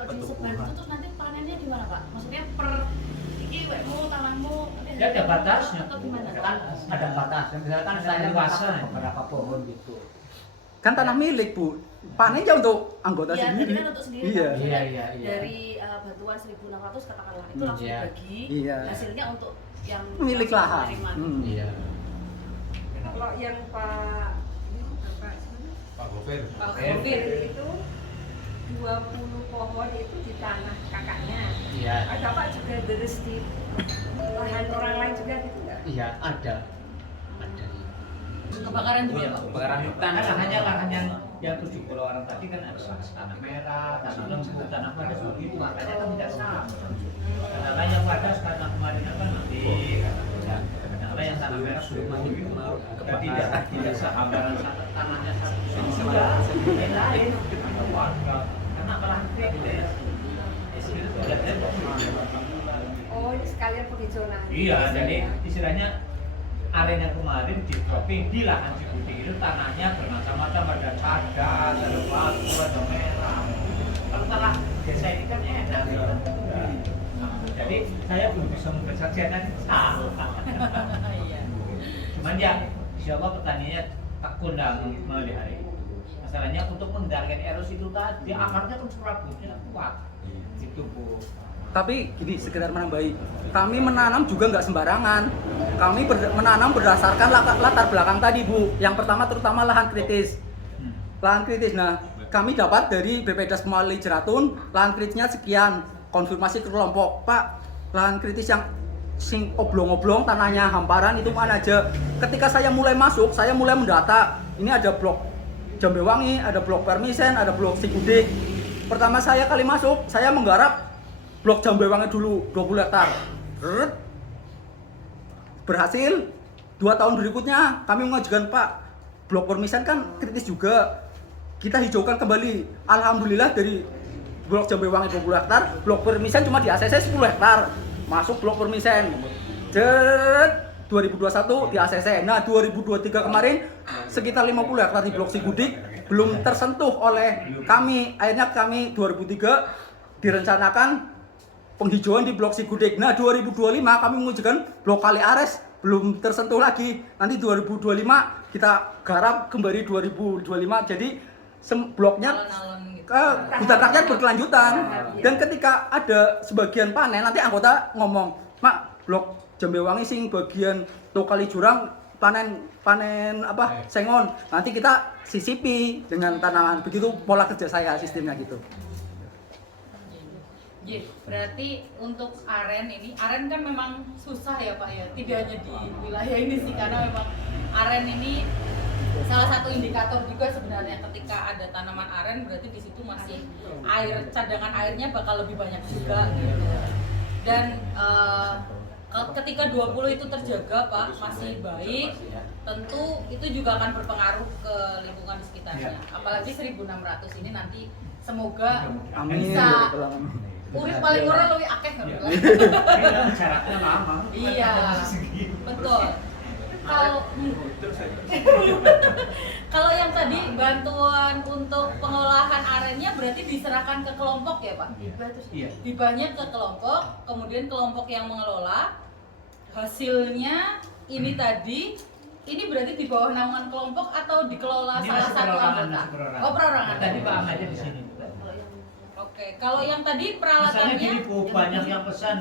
disebar itu terus nanti panennya di mana, Pak? Maksudnya per iki wekmu tanahmu Ya ada batasnya. atau gimana? kan ada batas. Misalkan saya luasan. beberapa pohon gitu. Kan tanah milik, Bu. Panennya untuk anggota Iya, sendiri. tapi kan untuk sendiri. Iya. Pak. Iya. Dari bantuan 1.600 katakanlah itu langsung Iya. dibagi. Iya. Hasilnya untuk yang Milik lahan. penerima. Iya. Kalau yang Pak Gofir. Gofir itu 20 pohon itu di tanah kakaknya. Iya. Ada Pak juga deres di lahan orang lain juga gitu nggak? Iya, ada. Kebakaran juga, Pak. Kebakaran hutan. Karena lahan yang 70 orang tadi kan ada tanah merah, tanah lembu, tanah padas begitu, makanya kan tidak sama. Tanah yang padas karena kemarin apa nanti, tanah yang tanah merah sudah mati gitu, tidak sehambaran tanahnya satu sudah yang lain ada warga, karena malah gitu ya. Oh, ini sekalian penghijauan. Iya, jadi istilahnya aren yang kemarin di dropping di lahan Cibudi itu tanahnya bermacam-macam, ada cadas, ada batu, ada merah. Kalau tanah desa ini kan enak ya. Jadi saya belum bisa mempersaksikan Iya. cuman ya insya Allah petaninya tekun dalam memelihara. Masalahnya untuk menghindari erosi itu tadi akarnya kan serabutnya kuat. Itu Bu. Tapi gini, sekedar menambahi, kami menanam juga nggak sembarangan. Kami menanam berdasarkan latar belakang tadi, Bu. Yang pertama terutama lahan kritis. Lahan kritis. Nah, kami dapat dari BPDAS Pemali Jeratun, lahan kritisnya sekian. Konfirmasi ke kelompok, Pak, lahan kritis yang sing oblong-oblong, tanahnya hamparan itu mana aja. Ketika saya mulai masuk, saya mulai mendata. Ini ada blok Jambewangi, ada blok Permisen, ada blok Sigudik. Pertama saya kali masuk, saya menggarap blok Jambewangi dulu 20 hektar. Berhasil. 2 tahun berikutnya kami mengajukan, Pak, blok Permisen kan kritis juga. Kita hijaukan kembali. Alhamdulillah dari blok Jambewangi 20 hektar, blok Permisen cuma di ACC 10 hektar. Masuk blok Permisen. 2021 di ACC. Nah, 2023 kemarin sekitar 50 hektar di blok Sigudik belum tersentuh oleh kami. Akhirnya kami 2003 direncanakan penghijauan di blok Sigudik. Nah, 2025 kami mengujukan blok Kali Ares belum tersentuh lagi. Nanti 2025 kita garap kembali 2025. Jadi bloknya hutan rakyat berkelanjutan. Dan ketika ada sebagian panen, nanti anggota ngomong, "Mak, blok Jambewangi sing bagian Kali Jurang panen apa sengon." Nanti kita sisipi dengan tanaman. Begitu pola kerja saya, sistemnya gitu. Berarti untuk aren ini, aren kan memang susah ya Pak ya, tidak hanya di wilayah ini sih, karena memang aren ini salah satu indikator juga sebenarnya. Ketika ada tanaman aren berarti di situ masih cadangan airnya bakal lebih banyak juga gitu. Dan ketika 20 itu terjaga Pak, masih baik, tentu itu juga akan berpengaruh ke lingkungan di sekitarnya. Apalagi 1.600 ini nanti semoga bisa urip paling murah lebih akeh kan. Syaratnya lama. Iya. Betul. Kalau yang tadi bantuan untuk pengolahan arennya berarti diserahkan ke kelompok ya Pak? Iya. Hibahnya ke kelompok, kemudian kelompok yang mengelola. Hasilnya ini tadi, ini berarti di bawah naungan kelompok atau dikelola Ini salah masih satu perorangan, anggota? masih perorangan. Oh, perorangan. Tadi Pak Ahmadnya di sini. Oke, kalau yang tadi Misalnya peralatannya gini Bu, banyak yang pesan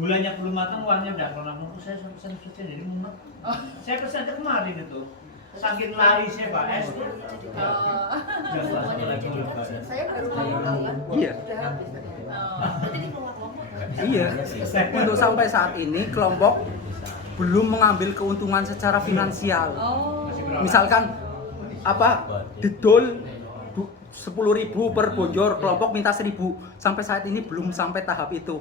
gulanya belum matang, uangnya udah keluar. Saya pesan jadi mumet. Saya pesan kemarin itu. Saking lari saya Pak S. Saya baru tahu kan. Iya. Iya. Untuk sampai saat ini kelompok belum mengambil keuntungan secara finansial. Misalkan apa didol 10.000 per bonjor, kelompok minta 1.000. Sampai saat ini belum sampai tahap itu.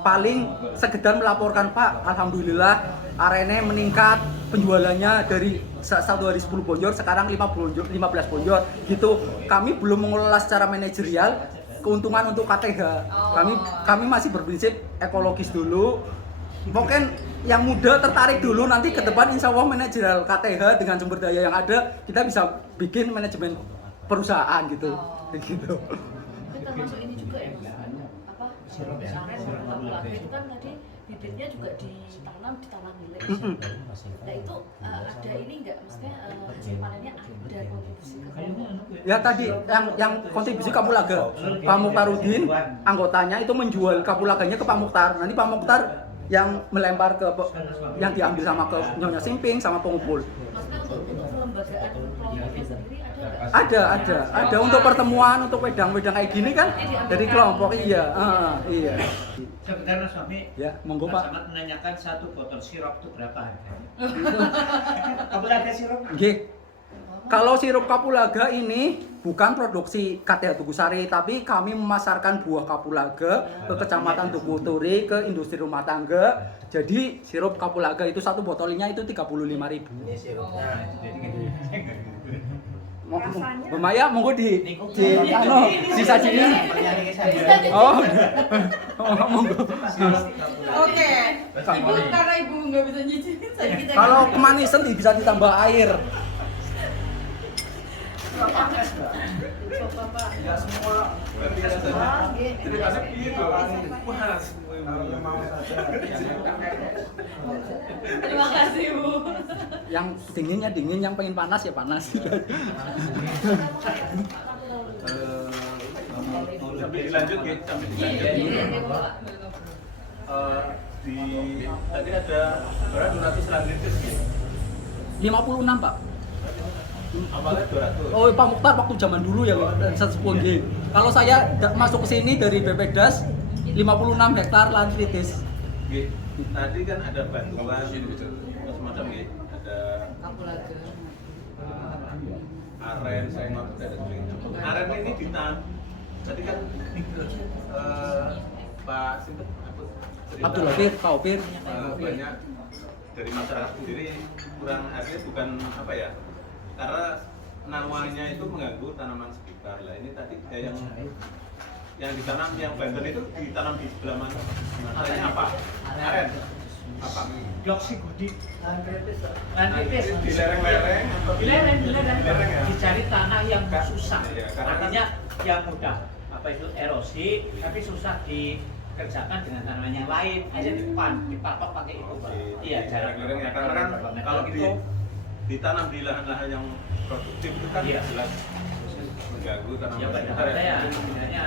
Paling sekedar melaporkan, Pak, alhamdulillah arene meningkat penjualannya dari satu hari 10 bonjor sekarang 15 bonjor gitu. Kami belum mengelola secara manajerial keuntungan untuk KTH. Kami masih berprinsip ekologis dulu. Mungkin yang muda tertarik dulu, nanti ke depan insya Allah manajerial KTH dengan sumber daya yang ada kita bisa bikin manajemen perusahaan gitu. Gitu. Tapi termasuk ini juga ya Mas, apa aren kapulaga itu kan tadi bibitnya juga ditanam di tanah milik. Nah itu ada ini enggak, maksudnya hasil panennya ada kontribusi ke Ya tadi yang kontribusi Kapulaga, Pak Mukhtarudin anggotanya itu menjual kapulaganya ke Pak Mukhtar. Nanti Pak Mukhtar yang melempar ke yang diambil sama ke Nyonya Simping sama pengumpul. Maksudnya untuk pelembagaan kelompoknya sendiri Ada untuk pertemuan, untuk wedang-wedang kayak gini kan dari kelompok. Iya. Sebentar Mas Fahmi. Ya, monggo Pak. Sama menanyakan satu botol sirup itu berapa harganya? Kapulaga sirup? Nggih. Kalau sirup kapulaga ini bukan produksi KTH Tugusari, tapi kami memasarkan buah kapulaga ke Kecamatan Tuguturi, ke industri rumah tangga. Jadi sirup kapulaga itu satu botolnya itu 35.000. Maya monggo di sisa sini. Oh, monggo. Oke. Ibu karena ibu nggak bisa nyicipin saya kita. Kalau kemanisan bisa ditambah air. coba Pak. Ya semua ceritanya gitu. Puas. Terima kasih Bu. Yang dinginnya dingin, yang pengen panas ya panas. Sampai dilanjut ya, sampai dilanjut. Tadi ada berapa 200 lantritis gitu. 56 Pak. Awalnya 200. Oh Pak Mukhtar waktu zaman dulu ya sesepuh nggih. Kalau saya masuk ke sini dari BPDAS 56 hektar lantritis. Nggih. Tadi kan ada bantuan semacam gitu. Ada aren, saya nggak ada sebelumnya. Aren ini ditanam. Tadi kan Pak Sinten Abdul Hafir, Pak Hafir banyak dari masyarakat sendiri kurang artinya bukan apa ya, karena namanya itu mengganggu tanaman sekitar lah. Ini tadi kayak yang ditanam, yang Banten itu ditanam di sebelah mana? Arenya apa? Aren? Apa? Doxigudi. Lantritis di lereng-lereng atau di lereng ya? dicari tanah yang susah. Iya, karena Artinya yang mudah apa itu erosi, tapi susah dikerjakan dengan tanaman yang lain. Aja dipatok pakai itu. Iya, jarak lereng ya, karena kan kalau ditanam di lahan-lahan yang produktif itu kan jelas mengganggu tanaman ya, sekitar ya. Sebenarnya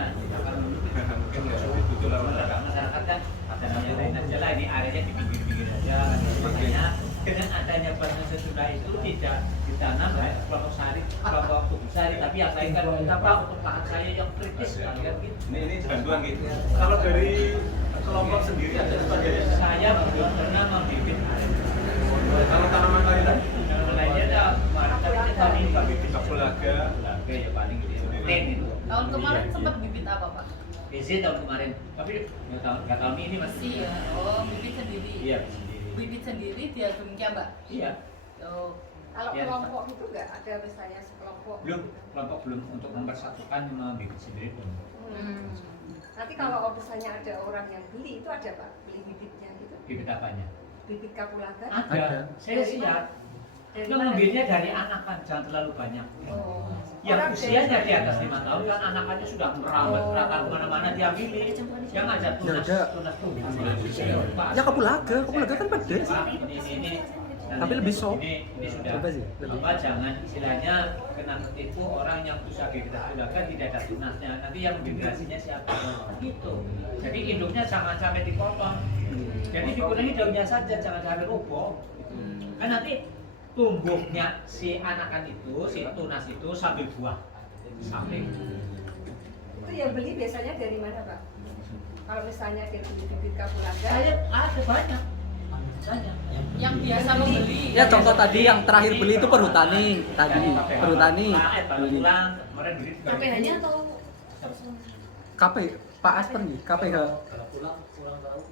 mungkin nggak begitu lah masyarakat kan ada namanya lain aja lah, ini areanya di pinggir-pinggir aja. Makanya dengan adanya bantuan sesudah itu tidak ditanam kelompok sari, kelompok Tugusari, tapi yang lain kan apa untuk lahan saya yang kritis kan gitu. Ini bantuan gitu. Kalau dari kelompok sendiri ada sebagainya. Saya belum pernah membibit aren. Kalau tanaman lain tadi? Tanaman lainnya ada paling bibit kapulaga, ya paling gitu. Ten itu. Tahun kemarin sempat bibit apa Pak? BC tahun kemarin, tapi nggak tahun ini mas. Iya. Oh, bibit sendiri. Iya, sendiri. Bibit sendiri dia demikian Mbak. Iya. Oh. Kalau Ya. kelompok itu nggak ada misalnya sekelompok. Belum, kelompok belum untuk mempersatukan bibit sendiri belum. Nanti kalau misalnya ada orang yang beli itu ada Pak, beli bibitnya gitu. Bibit apanya? Bibit kapulaga. Ada. Saya siap. Itu ngambilnya dari anakan, jangan terlalu banyak. Oh. Yang Orang usianya dari- di atas 5 tahun kan anakannya sudah merambat merata kemana-mana diambil. Yang ada tunas Ya kapulaga kan pedes. Ini Tapi lebih soft. Ini sudah. Coba sih, lebih. Bapak jangan istilahnya kena ketipu orang yang usaha bibit kapulaga tidak ada tunasnya. Nanti yang generasinya siapa? Gitu. Jadi induknya jangan sampai dipotong. Jadi dikurangi daunnya saja, jangan roboh. Kan nanti tumbuhnya si anakan itu, si tunas itu sambil buah. Sambil. Itu yang beli biasanya dari mana, Pak? Kalau misalnya dia beli bibit kapulaga, Saya ada banyak. Banyak. Yang biasa membeli. Ya contoh tadi yang terakhir beli itu perhutani tadi, perhutani beli. Kemarin beli KPH-nya atau KP Pak Asper nih, KPH. Kalau pulang tahu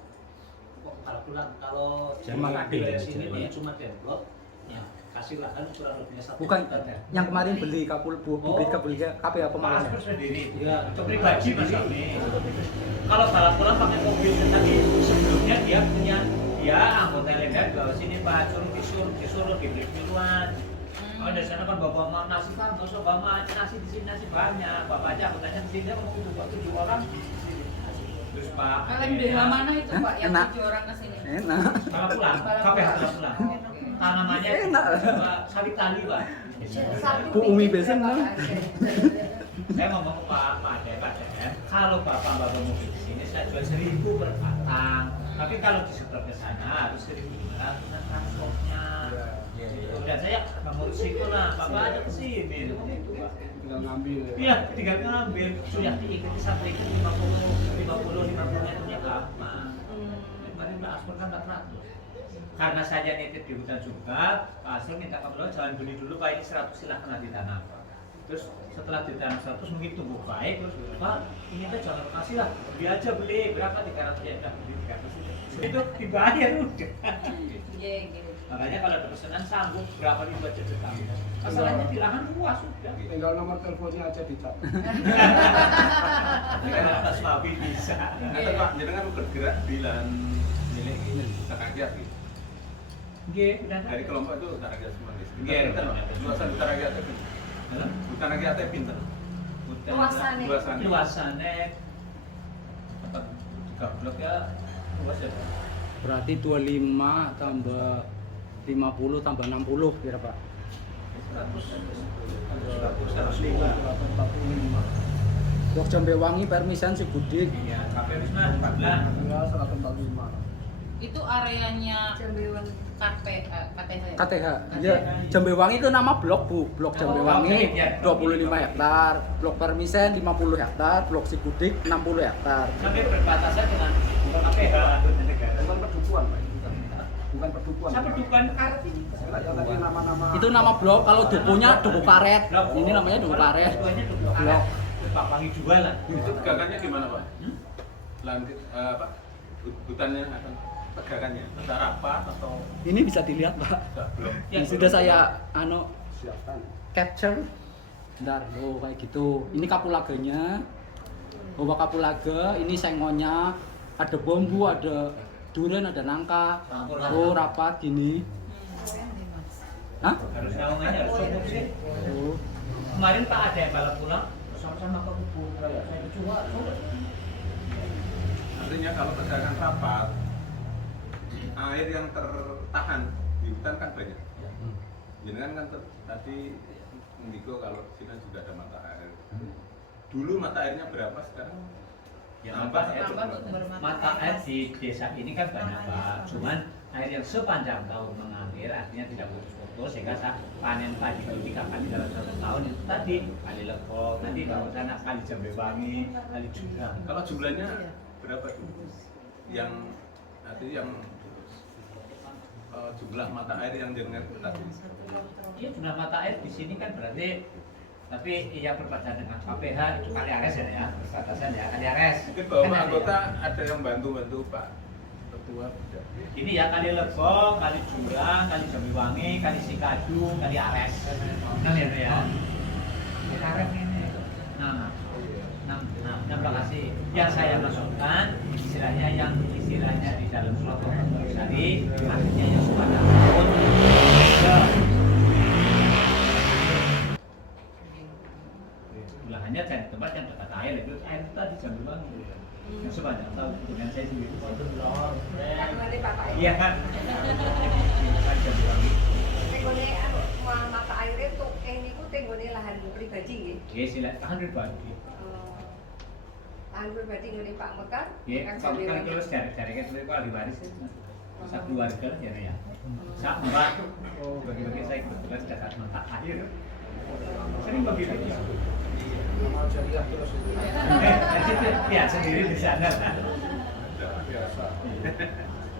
kok kalau pulang kalau Emang ada dari ya, sini jadi. ya cuma develop ya kasih lahan kurang lebihnya 1 Bukan hektar ya. yang kemarin beli bibit beli KPH Mas Pemalang. sendiri. Iya, Itu pribadi Mas Ami. Kalau balap pulang pakai mobil tadi sebelumnya dia anggota LNR bawa sini Pak disuruh dibeli duluan. Oh dari sana kan bapak mau nasi kan, nggak usah bawa nasi di sini nasi banyak. Bapak aja anggotanya di sini dia mau 7 orang. Terus Pak. LMDH mana itu Pak yang Enak. 7 orang kesini? Enak. Balap pulang, KPH balap pulang. Tanamannya Enak. sawit tali Pak. Bu Umi Besen kan. Saya ngomong ke Pak Dem, kalau bapak mobil di sini saya jual 1.000 per batang. Tapi kalau disetor ke sana harus 1.500 dengan transportnya. Dan saya mengurus itu lah, bapak aja ke sini. Tinggal ngambil. Iya, tinggal ngambil. Sudah diikuti satu itu 50 itu gampang. Kemarin Mbak Asper kan 400. Karena saya nitip di hutan juga, Pak Asper minta kamu jangan beli dulu Pak, ini 100 silahkan nanti tanam. Terus setelah ditanam 100 mungkin tumbuh baik, terus Pak ini tuh jangan kasih lah, beli berapa 300 ya udah beli 300 itu dibayar udah. Iya gitu. Makanya kalau ada pesanan sanggup berapa ribu aja tetap. Masalahnya di lahan luas sudah. Tinggal nomor teleponnya aja dicat. Karena atas wabi bisa. Kata Pak, jenengan bergerak di lahan milik ini, Utaragia gitu. Nggih, udah Dari kelompok itu Utaragia semua guys. Nggih, Pinter Pak. Luasan Utaragia itu pinter. Utaragia itu pinter. Luasannya. Luasannya tempat 3 blok ya luas ya. Berarti 25 tambah 50 tambah 60 kira Pak. 145. Blok Jambewangi permisan si Budik. Iya, KP Wisma 14. 145. Itu areanya Jambewangi. KTH. KTH. Ya, Jambewangi itu nama blok Bu. Blok Jambewangi 25 hektar, blok Permisen 50 hektar, blok Sikudik 60 hektar. Sampai berbatasan dengan KPH negara. Bukan pedukuhan, Pak. Bukan pedukuhan. Saya pedukuhan karet ini. Yang tadi nama-nama. Itu nama blok, kalau dukunya duku karet. Ini namanya duku karet. Blok. Pak Wangi jualan. Itu tegakannya gimana Pak? Lanjut apa? Hutannya atau tegakannya? Ada rapat atau Ini bisa dilihat Pak. belum? Yang sudah saya Siapkan. capture. Bentar, oh kayak gitu. Ini kapulaganya. Bawa kapulaga, ini sengonya, ada bambu, ada durian, ada nangka. Oh, rapat gini. Hah? Harus naungannya harus cukup sih. Oh. Kemarin Pak ada yang balap pulang sama-sama ke kubu raya. Saya coba. Artinya kalau tegakan rapat, air yang tertahan di hutan kan banyak. Jangan kan tadi Mendiko kalau sini sudah ada mata air. Dulu mata airnya berapa sekarang? Ya, mata air di desa ini kan banyak Pak. Cuman air yang sepanjang tahun mengalir artinya tidak putus-putus sehingga panen padi itu 3 kali dalam 1 tahun itu tadi kali Lekok, nanti bawah tanah kali Jambewangi, kali Jurang. Kalau jumlahnya berapa tuh? Yang artinya yang jumlah mata air yang jenengan tadi? Iya jumlah mata air di sini kan berarti tapi yang berbatasan dengan KPH itu kali Ares ya, perbatasan ya kali Ares. Mungkin bahwa Kan anggota ya. ada yang bantu-bantu Pak Ketua. Ini ya kali Lebong, kali Jurang, kali Jambewangi, kali Sikadu, kali Ares. Kan ya. Ares ini. Nah, 6 lokasi yang saya masukkan istilahnya di dalam surat Al-Sari artinya yang sepanjang tahun. Hanya cari tempat yang dekat air itu air tadi Jambewangi yang sepanjang tahun dengan saya sendiri iya kan Jambewangi Tenggone mata airnya tuh ini ku tenggone lahan pribadi nggih. ya silakan pribadi pribadi ngene Pak Mekar, Ya, kan kan terus dari kan terus ahli waris satu keluarga ya. Sama. Oh, bagi-bagi saya kebetulan zakat mata akhir. Sering bagi-bagi. Ya, sendiri di sana.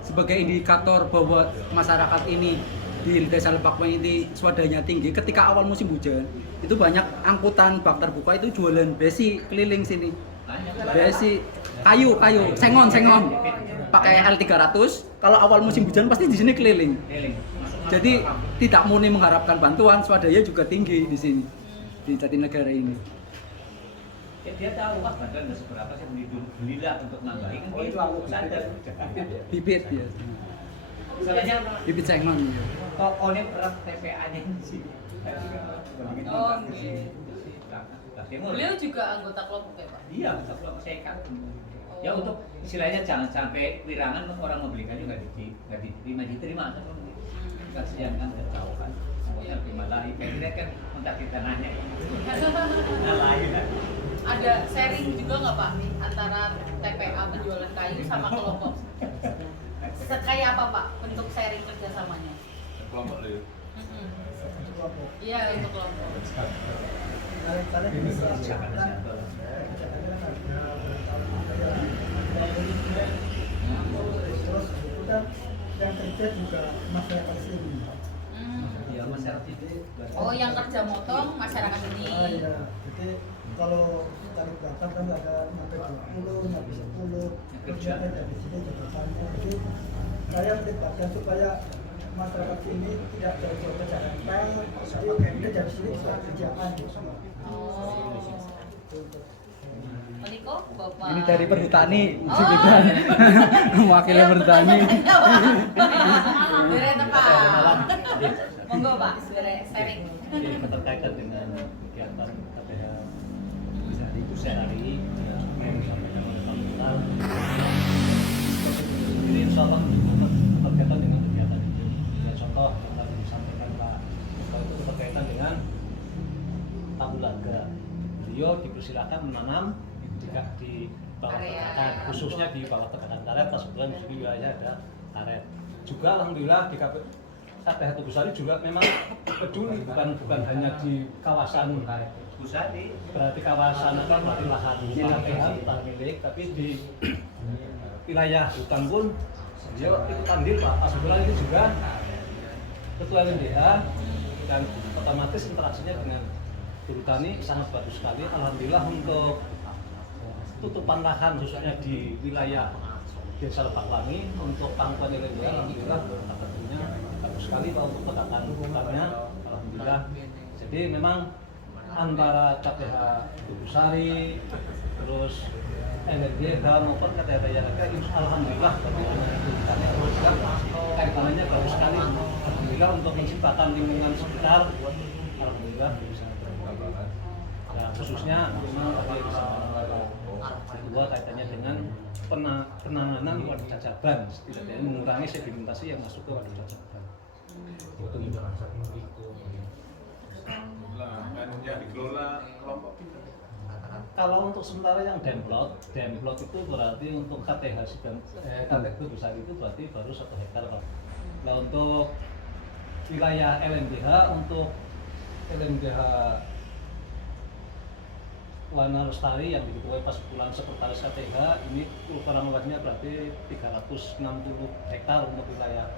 Sebagai indikator bahwa masyarakat ini di Desa Lepakwangi ini swadanya tinggi, ketika awal musim hujan itu banyak angkutan bak terbuka itu jualan besi keliling sini. Besi kayu sengon pakai L300. Kalau awal musim hujan pasti di sini keliling. Jadi tidak murni mengharapkan bantuan, swadaya juga tinggi di sini di Jatinegara ini. Dia tahu bantuan nggak seberapa sih, belilah untuk nambahin kan itu sadar. Bibit ya. Misalnya Bibit sengon. Ya. kok ini berat TPA-nya di sini. Oh, beliau juga anggota kelompok ya Pak? Iya, anggota kelompok sekat. Ya untuk istilahnya jangan sampai wirangan orang membelikan juga diterima atau kasihan kan tahu kan semuanya terima lagi kayaknya kan untuk kita nanya Ada sharing juga nggak Pak antara TPA penjualan kayu sama kelompok? Kayak apa Pak bentuk sharing kerjasamanya? Kelompok lu. Iya untuk kelompok. Terus udah yang kerja juga masyarakat sini. Ya masyarakat ini. Oh yang kerja motong masyarakat ini. Iya, jadi kalau tarik belakang kan ada sampai 20, sampai 10 kerjanya dari sini juga sama. Jadi saya melibatkan supaya masyarakat sini tidak jauh-jauh ke Jakarta, jadi dari sini bisa kerjaan. Meniko, Bapak. Ini dari perhutani, Oh. mewakili perhutani. Bere tepat. Monggo Pak, bere sharing. Keterkaitan dengan kegiatan KPH Ibu Sehari yang disampaikan oleh Pak Mutar. Jadi insya Allah berkaitan dengan kegiatan itu. Ya, contoh yang tadi disampaikan Pak Mutar itu berkaitan dengan tabulaga. Beliau dipersilakan menanam di bawah tekanan, khususnya di bawah tekanan karet. Kebetulan di sini wilayahnya ada karet. Juga alhamdulillah di KPH Tugusari juga memang peduli, bukan hanya di kawasan Tugusari, berarti kawasan apa berarti lahan KPH hutan milik, tapi di wilayah hutan pun dia ikut andil Pak. Alhamdulillah ini juga ketua LMDH dan otomatis interaksinya dengan Perhutani sangat bagus sekali. Alhamdulillah untuk tutupan lahan khususnya di wilayah Desa Lepakwangi untuk pangkuan LMDH alhamdulillah tentunya bagus sekali Pak untuk pedagang hutannya alhamdulillah. Jadi memang antara KPH Tugusari terus LMDH maupun KTH Yaraga alhamdulillah hutannya kaitannya bagus sekali. Alhamdulillah untuk menciptakan lingkungan sekitar alhamdulillah ya, khususnya memang tadi kedua kaitannya dengan penanganan waduk cacaban, setidaknya mengurangi sedimentasi yang masuk ke waduk cacaban. Yang dikelola kelompok. Kalau untuk sementara yang demplot itu berarti untuk KTH Tugusari itu berarti baru 1 hektar Pak. Nah untuk wilayah LMDH untuk LMDH Wana Lestari yang diketuai Pasekulan Sekretaris KTH ini ukuran luasnya berarti 360 hektar untuk wilayah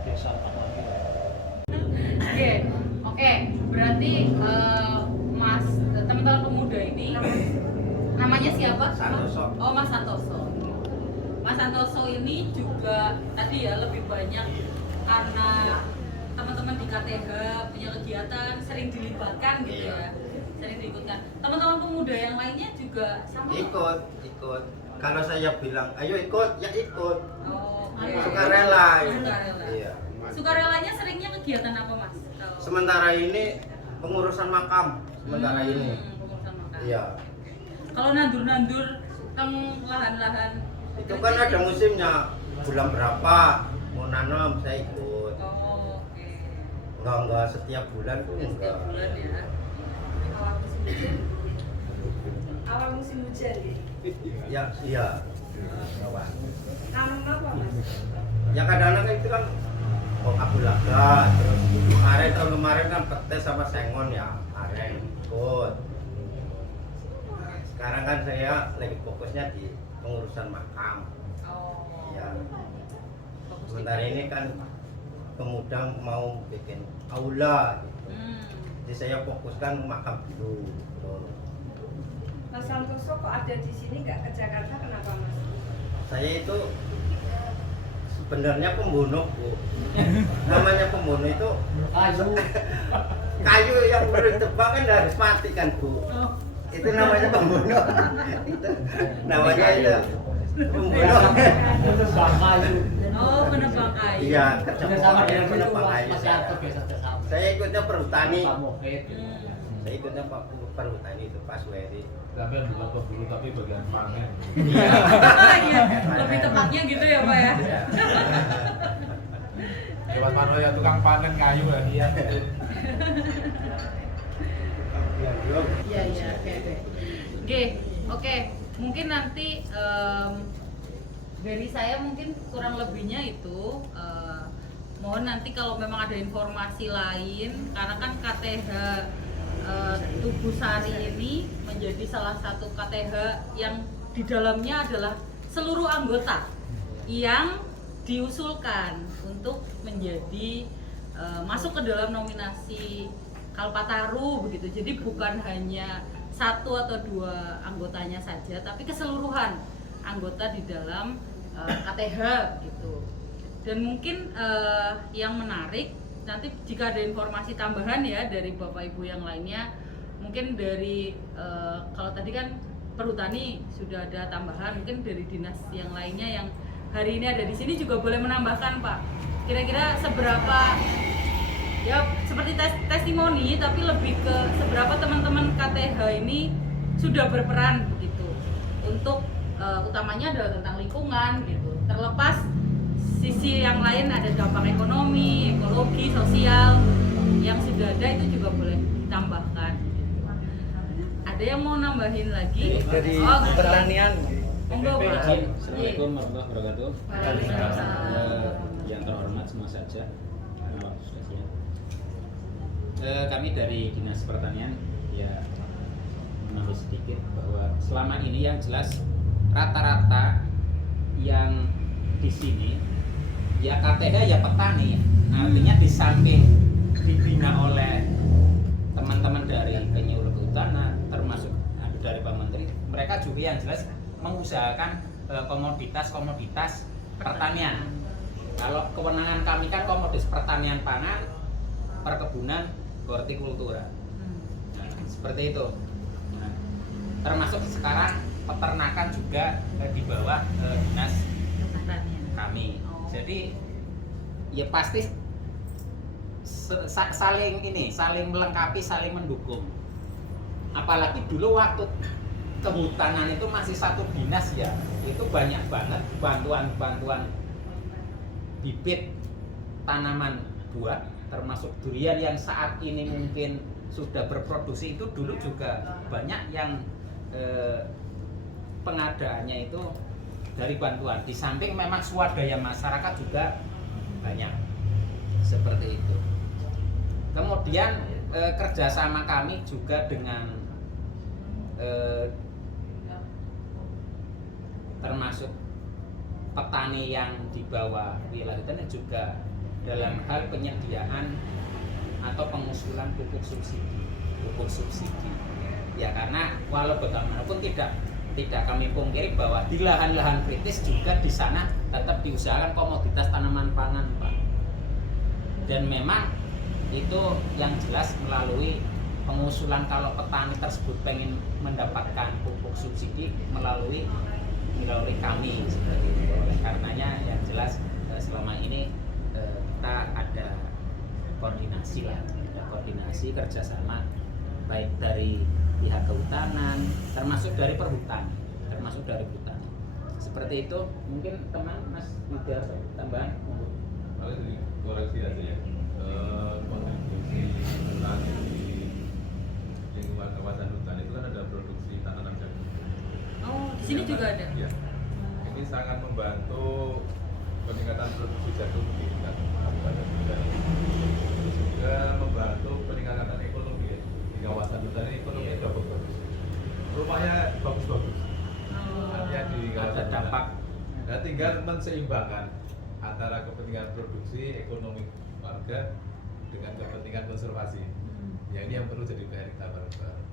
Desa Lepakwangi. Oke, berarti Mas teman-teman pemuda ini namanya siapa? Santoso. Oh Mas Santoso. Mas Santoso ini juga tadi ya lebih banyak karena teman-teman di KTH punya kegiatan sering dilibatkan gitu ya. Sering diikutkan. Teman-teman pemuda yang lainnya juga sama? Ikut. Kalau saya bilang, ayo ikut, ya ikut. Oh, sukarela. Sukarela. Iya. Sukarelanya seringnya kegiatan apa Mas? Sementara ini pengurusan makam. Sementara ini. Pengurusan makam. Iya. Kalau nandur-nandur lahan-lahan Itu kan ada musimnya. Bulan berapa mau nanam saya ikut. Oh, oke. Enggak setiap bulan tuh enggak. Setiap bulan ya. awal musim hujan ya? Ya, iya. Bawah. Nanam apa Mas? Ya kadang-kadang itu kan abulaga, terus tahun kemarin kan petai sama sengon ya, aren ikut. Sekarang kan saya lagi fokusnya di pengurusan makam. Ya. Sementara ini kan pemuda mau bikin aula gitu. Jadi saya fokuskan makam dulu. Mas Santoso kok ada di sini nggak ke Jakarta, kenapa Mas? Saya itu sebenarnya pembunuh, Bu. Namanya pembunuh itu kayu yang baru ditebang kan harus mati kan, Bu. Itu namanya pembunuh. Itu namanya itu pembunuh. Menebang kayu. Oh, menebang kayu. Iya, kerja Sama dengan menebang itu, kayu. Mas Yanto biasa sama. Saya ikutnya perhutani. Pamoket. Saya ikutnya perhutani itu Pak Suweri. Tapi bukan pemburu tapi bagian panen. Iya, lebih tepatnya gitu ya Pak ya. Lewat Mano ya tukang panen kayu lah. Iya. Iya, oke. Mungkin nanti dari saya mungkin kurang lebihnya itu mohon nanti kalau memang ada informasi lain, karena kan KTH Tugu Sari ini menjadi salah satu KTH yang di dalamnya adalah seluruh anggota yang diusulkan untuk menjadi masuk ke dalam nominasi Kalpataru begitu. Jadi bukan hanya satu atau dua anggotanya saja, tapi keseluruhan anggota di dalam KTH gitu. Dan mungkin yang menarik nanti jika ada informasi tambahan ya dari Bapak Ibu yang lainnya, mungkin dari kalau tadi kan Perhutani sudah ada tambahan, mungkin dari dinas yang lainnya yang hari ini ada di sini juga boleh menambahkan Pak. Kira-kira seberapa ya seperti testimoni, tapi lebih ke seberapa teman-teman KTH ini sudah berperan begitu untuk utamanya adalah tentang lingkungan gitu. Terlepas sisi yang lain ada dampak ekonomi, ekologi, sosial yang sudah ada itu juga boleh ditambahkan. Ada yang mau nambahin lagi? Dari pertanian. Monggo Pak. Assalamualaikum warahmatullahi wabarakatuh. Yang terhormat semua saja. Kami dari Dinas Pertanian ya menambah sedikit bahwa selama ini yang jelas rata-rata yang di sini ya KTH ya petani, artinya di samping dibina oleh teman-teman dari Penyuluh Kehutanan termasuk dari Pak Menteri, mereka juga yang jelas mengusahakan komoditas-komoditas pertanian. Kalau kewenangan kami kan komoditas pertanian pangan, perkebunan, hortikultura. Nah, seperti itu. Nah, termasuk sekarang peternakan juga di bawah dinas kami. Jadi ya pasti saling melengkapi, saling mendukung. Apalagi dulu waktu kehutanan itu masih satu dinas ya, itu banyak banget bantuan bibit tanaman buah termasuk durian yang saat ini mungkin sudah berproduksi. Itu dulu juga banyak yang pengadaannya itu dari bantuan, di samping memang swadaya masyarakat juga banyak seperti itu. Kemudian kerjasama kami juga dengan termasuk petani yang di bawah wilayah dan juga dalam hal penyediaan atau pengusulan pupuk subsidi. Ya karena walau bagaimanapun tidak kami pungkiri bahwa di lahan-lahan kritis juga di sana tetap diusahakan komoditas tanaman pangan, Pak. Dan memang itu yang jelas melalui pengusulan kalau petani tersebut pengen mendapatkan pupuk subsidi melalui kami seperti itu. Oleh karenanya yang jelas selama ini kita ada koordinasi kerjasama baik dari pihak kehutanan termasuk dari perhutani seperti itu. Mungkin teman Mas Widar tambahan koreksi aja ya, kontribusi petani di lingkungan kawasan hutan itu kan ada produksi tanaman jagung Oh, di sini juga ada. Ya. Ini sangat membantu peningkatan produksi jagung di tingkat kabupaten Tegal. Juga membantu peningkatan ekonomi ya. Di kawasan hutan ini ekonomi bagus-bagus. Rumahnya bagus-bagus. Artinya di kawasan dampak. Nah, tinggal menseimbangkan antara kepentingan produksi ekonomi warga dengan kepentingan konservasi. Ya ini yang perlu jadi PR kita bareng-bareng.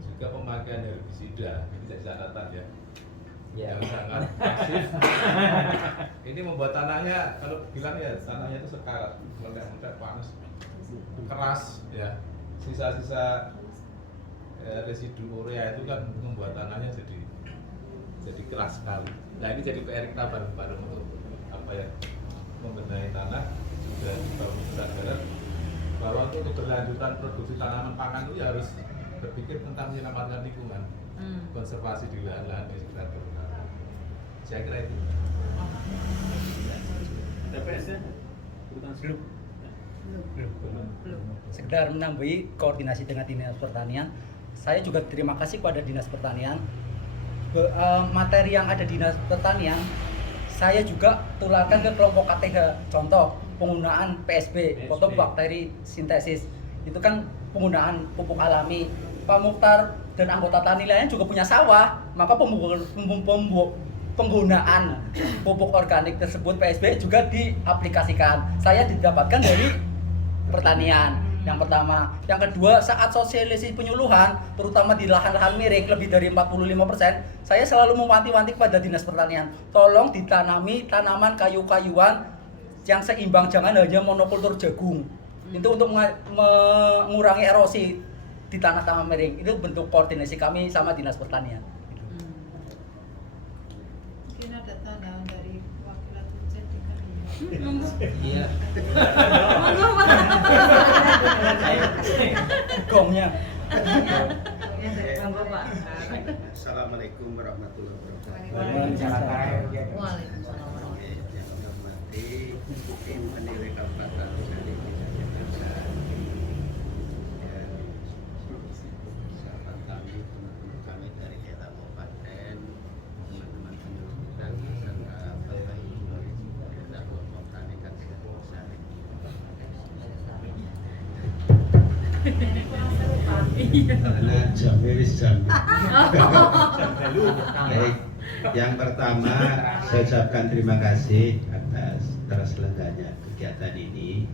Juga pemakaian herbisida ini jadi catatan ya. Yang sangat masif. Ini membuat tanahnya, kalau bilang ya tanahnya itu sekarat, meledak panas, keras ya. Sisa-sisa residu urea itu kan membuat tanahnya jadi keras sekali. Nah ini jadi PR kita bareng-bareng untuk apa ya, membenahi tanah, juga dibangun kesadaran bahwa untuk keberlanjutan produksi tanaman pangan itu ya harus berpikir tentang menyelamatkan lingkungan, konservasi di lahan-lahan di sekitar perkebunan. Saya kira itu. TPS-nya belum. Sekedar menambahi koordinasi dengan Dinas Pertanian. Saya juga terima kasih kepada Dinas Pertanian. Materi yang ada di Dinas Pertanian, saya juga tularkan ke kelompok KTH. Contoh penggunaan PSB, fotobakteri sintesis. Itu kan penggunaan pupuk alami. Pak Mukhtar dan anggota tani lainnya juga punya sawah, maka penggunaan pupuk organik tersebut PSB juga diaplikasikan. Saya didapatkan dari pertanian. Yang pertama, yang kedua, saat sosialisasi penyuluhan, terutama di lahan-lahan miring lebih dari 45%, saya selalu mewanti-wanti kepada Dinas Pertanian, tolong ditanami tanaman kayu-kayuan yang seimbang, jangan hanya monokultur jagung. Itu untuk mengurangi erosi di tanah-tanah miring. Itu bentuk koordinasi kami sama Dinas Pertanian. Mungkin ada tanggapan dari wakilan Puncak di kami. Iya. Gongnya. Assalamualaikum warahmatullahi wabarakatuh. Waalaikumsalam. Yang hormati tim penilai kabupaten Tegal dan sahabat kami, teman-teman kami dari kabupaten, teman-teman penyuluh kita serta Bapak Ibu dari kelompok tani Kabupaten karena jam miris jam. Baik, yang pertama saya ucapkan terima kasih atas terselenggaranya kegiatan ini.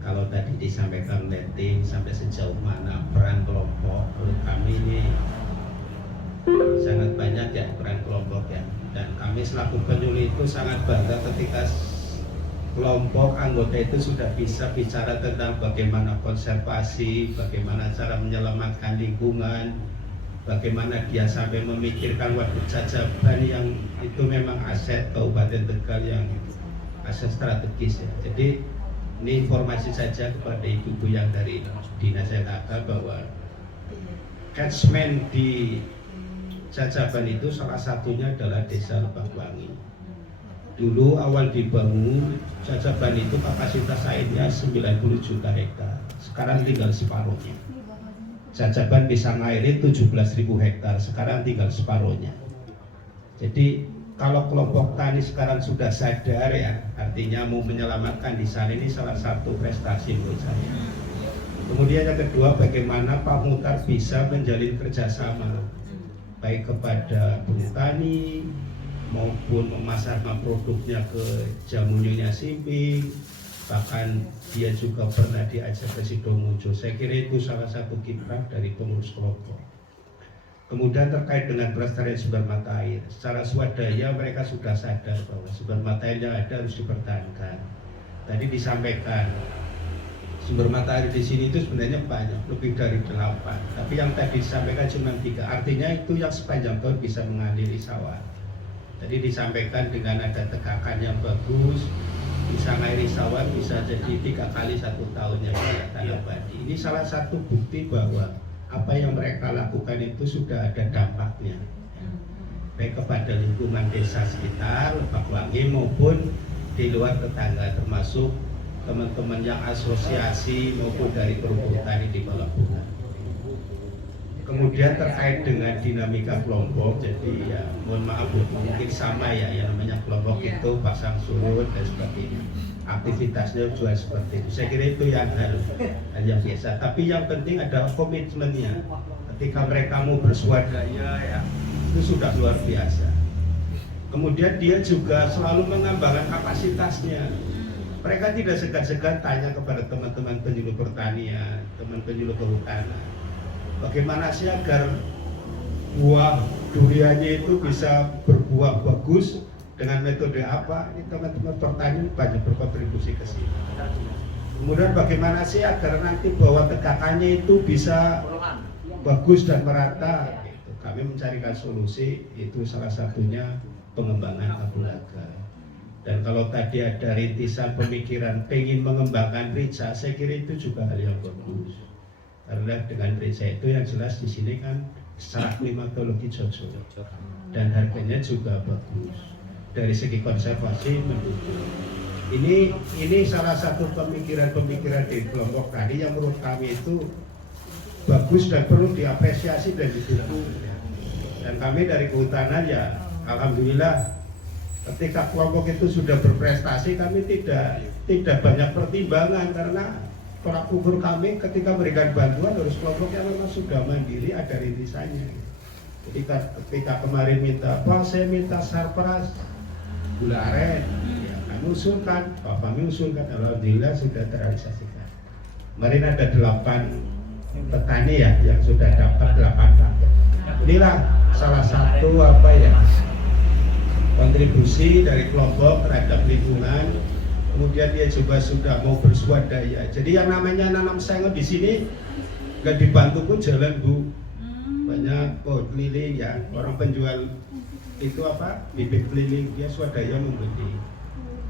Kalau tadi disampaikan oleh tim sampai sejauh mana peran kelompok, menurut kami ini sangat banyak ya peran kelompok ya. Dan kami selaku penyuluh itu sangat bangga ketika kelompok anggota itu sudah bisa bicara tentang bagaimana konservasi, bagaimana cara menyelamatkan lingkungan, bagaimana dia sampai memikirkan waduk Cacaban yang itu memang aset Kabupaten Tegal yang aset strategis ya. Jadi ini informasi saja kepada ibu-ibu yang dari Dinas SKK bahwa catchment di Cacaban itu salah satunya adalah Desa Lebakwangi. Dulu awal dibangun Cacaban itu kapasitas airnya 90 juta hektar. Sekarang tinggal separuhnya. Cacaban bisa ngairin 17.000 hektar. Sekarang tinggal separuhnya. Jadi kalau kelompok tani sekarang sudah sadar ya, artinya mau menyelamatkan di sana, ini salah satu prestasi menurut saya. Kemudian yang kedua, bagaimana Pak Mukhtar bisa menjalin kerjasama baik kepada petani maupun memasarkan produknya ke Jamunyonya Simping, bahkan dia juga pernah diajak ke Sidomujo. Saya kira itu salah satu kiprah dari pengurus kelompok. Kemudian terkait dengan pelestarian sumber mata air, secara swadaya mereka sudah sadar bahwa sumber mata air yang ada harus dipertahankan. Tadi disampaikan sumber mata air di sini itu sebenarnya banyak, lebih dari 8. Tapi yang tadi disampaikan cuma 3. Artinya itu yang sepanjang tahun bisa mengaliri sawah. Tadi disampaikan dengan ada tegakan yang bagus, bisa ngairi sawah bisa jadi 3 kali 1 tahunnya tanam padi. Ini salah satu bukti bahwa apa yang mereka lakukan itu sudah ada dampaknya, baik kepada lingkungan desa sekitar Lebakwangi maupun di luar tetangga, termasuk teman-teman yang asosiasi maupun dari perhutani di Pelabuhan. Kemudian terkait dengan dinamika kelompok, jadi ya mohon maaf Bu, mungkin sama ya, yang namanya kelompok itu pasang surut dan sebagainya. Aktivitasnya juga seperti itu. Saya kira itu yang hal yang biasa. Tapi yang penting adalah komitmennya. Ketika mereka mau bersuadaya ya, itu sudah luar biasa. Kemudian dia juga selalu mengembangkan kapasitasnya. Mereka tidak segan-segan tanya kepada teman-teman penyuluh pertanian, teman penyuluh kehutanan, bagaimana sih agar buah duriannya itu bisa berbuah bagus, dengan metode apa? Ini teman-teman pertanian banyak berkontribusi ke sini. Kemudian bagaimana sih agar nanti bahwa tegakannya itu bisa bagus dan merata? Gitu. Kami mencarikan solusi, itu salah satunya pengembangan Kapulaga. Dan kalau tadi ada rintisan pemikiran pengen mengembangkan Rica, saya kira itu juga hal yang bagus. Karena dengan Rica itu yang jelas di sini kan secara klimatologi cocok dan harganya juga bagus. Dari segi konservasi mendukung. Ini salah satu pemikiran-pemikiran di kelompok tani yang menurut kami itu bagus dan perlu diapresiasi dan didukung. Dan kami dari kehutanan ya alhamdulillah ketika kelompok itu sudah berprestasi, kami tidak banyak pertimbangan karena tolak ukur kami ketika memberikan bantuan harus kelompoknya memang sudah mandiri, ada rintisannya. Jadi ketika kemarin minta apa, saya minta sarpras gula aren, ya, kami usulkan, kami usulkan, alhamdulillah sudah terrealisasikan. Kemarin ada 8 petani ya yang sudah dapat 8 paket. Inilah salah satu apa ya, kontribusi dari kelompok terhadap lingkungan. Kemudian dia juga sudah mau bersuadaya. Jadi yang namanya nanam sengot di sini nggak dibantu pun jalan Bu. Banyak pohon keliling ya, orang penjual itu apa bibit keliling dia swadaya membeli.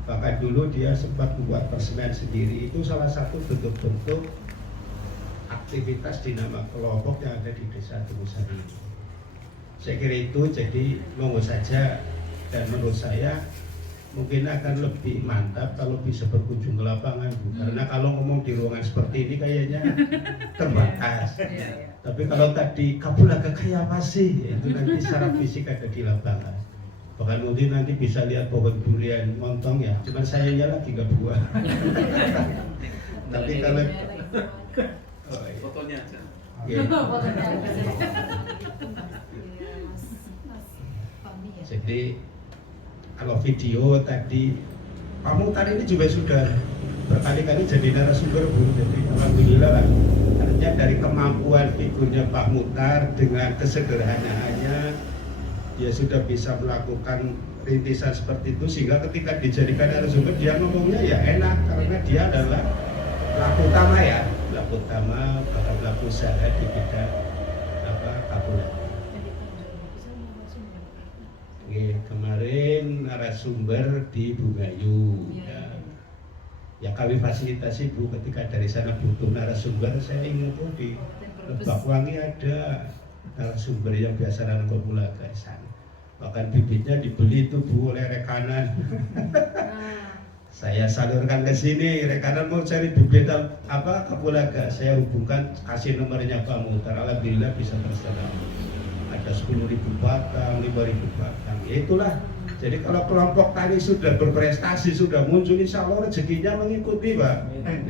Bahkan dulu dia sempat membuat persemen sendiri. Itu salah satu bentuk-bentuk aktivitas dinama kelompok yang ada di Desa Tugusari. Saya kira itu jadi monggo saja. Dan menurut saya mungkin akan lebih mantap kalau bisa berkunjung ke lapangan Bu. Karena kalau ngomong di ruangan seperti ini kayaknya terbatas. Tapi kalau tadi Kapulaga kayak apa sih? Itu nanti secara fisik ada di lapangan. Bahkan mungkin nanti bisa lihat pohon durian montong ya. Cuman sayangnya lagi gak buah. Tapi kalau fotonya aja. Jadi kalau video tadi Pak Muhtar ini juga sudah berkali-kali jadi narasumber Bu. Jadi alhamdulillah lah. Artinya dari kemampuan figurnya Pak Muhtar dengan kesederhanaannya dia sudah bisa melakukan rintisan seperti itu sehingga ketika dijadikan narasumber dia ngomongnya ya enak karena dia adalah pelaku utama ya, pelaku utama bahkan pelaku usaha di bidang Kapulaga. Kemarin narasumber di Bungayu ya kami fasilitasi Bu ketika dari sana butuh narasumber. Saya ingat tuh di Lebakwangi ada narasumber yang biasa nanam Kapulaga sana, bahkan bibitnya dibeli itu Bu oleh rekanan. Saya salurkan ke sini, rekanan mau cari bibit apa Kapulaga, saya hubungkan kasih nomornya Pak Muhtar, alhamdulillah bisa terserah. Ada 10.000 batang, 5.000 batang. Ya itulah. Jadi kalau kelompok tani sudah berprestasi, sudah muncul, insya Allah rezekinya mengikuti Pak.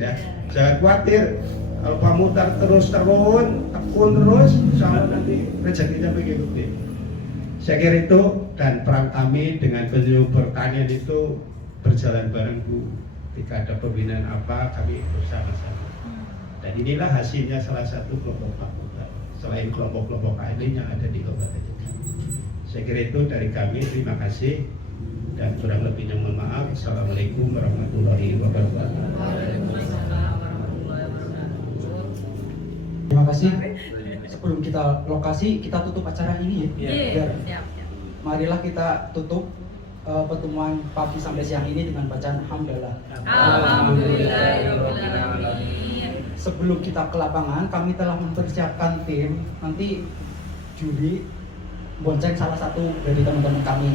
Ya, jangan khawatir. Kalau Pak Muhtar terus tekun terus, insya Allah nanti rezekinya mengikuti. Saya kira itu, dan peran kami dengan penyuluh pertanian itu berjalan bareng Bu. Ketika ada pembinaan apa, kami bersama-sama. Dan inilah hasilnya salah satu kelompok Pak Muhtar. Selain kelompok-kelompok lain yang ada di Kabupaten Tegal. Saya kira itu dari kami, terima kasih dan kurang lebihnya mohon maaf. Assalamualaikum warahmatullahi wabarakatuh. Terima kasih. Sebelum kita lokasi, kita tutup acara ini ya. Marilah kita tutup pertemuan pagi sampai siang ini dengan bacaan hamdalah. Sebelum kita ke lapangan, kami telah mempersiapkan tim. Nanti juri bonceng salah satu dari teman-teman kami.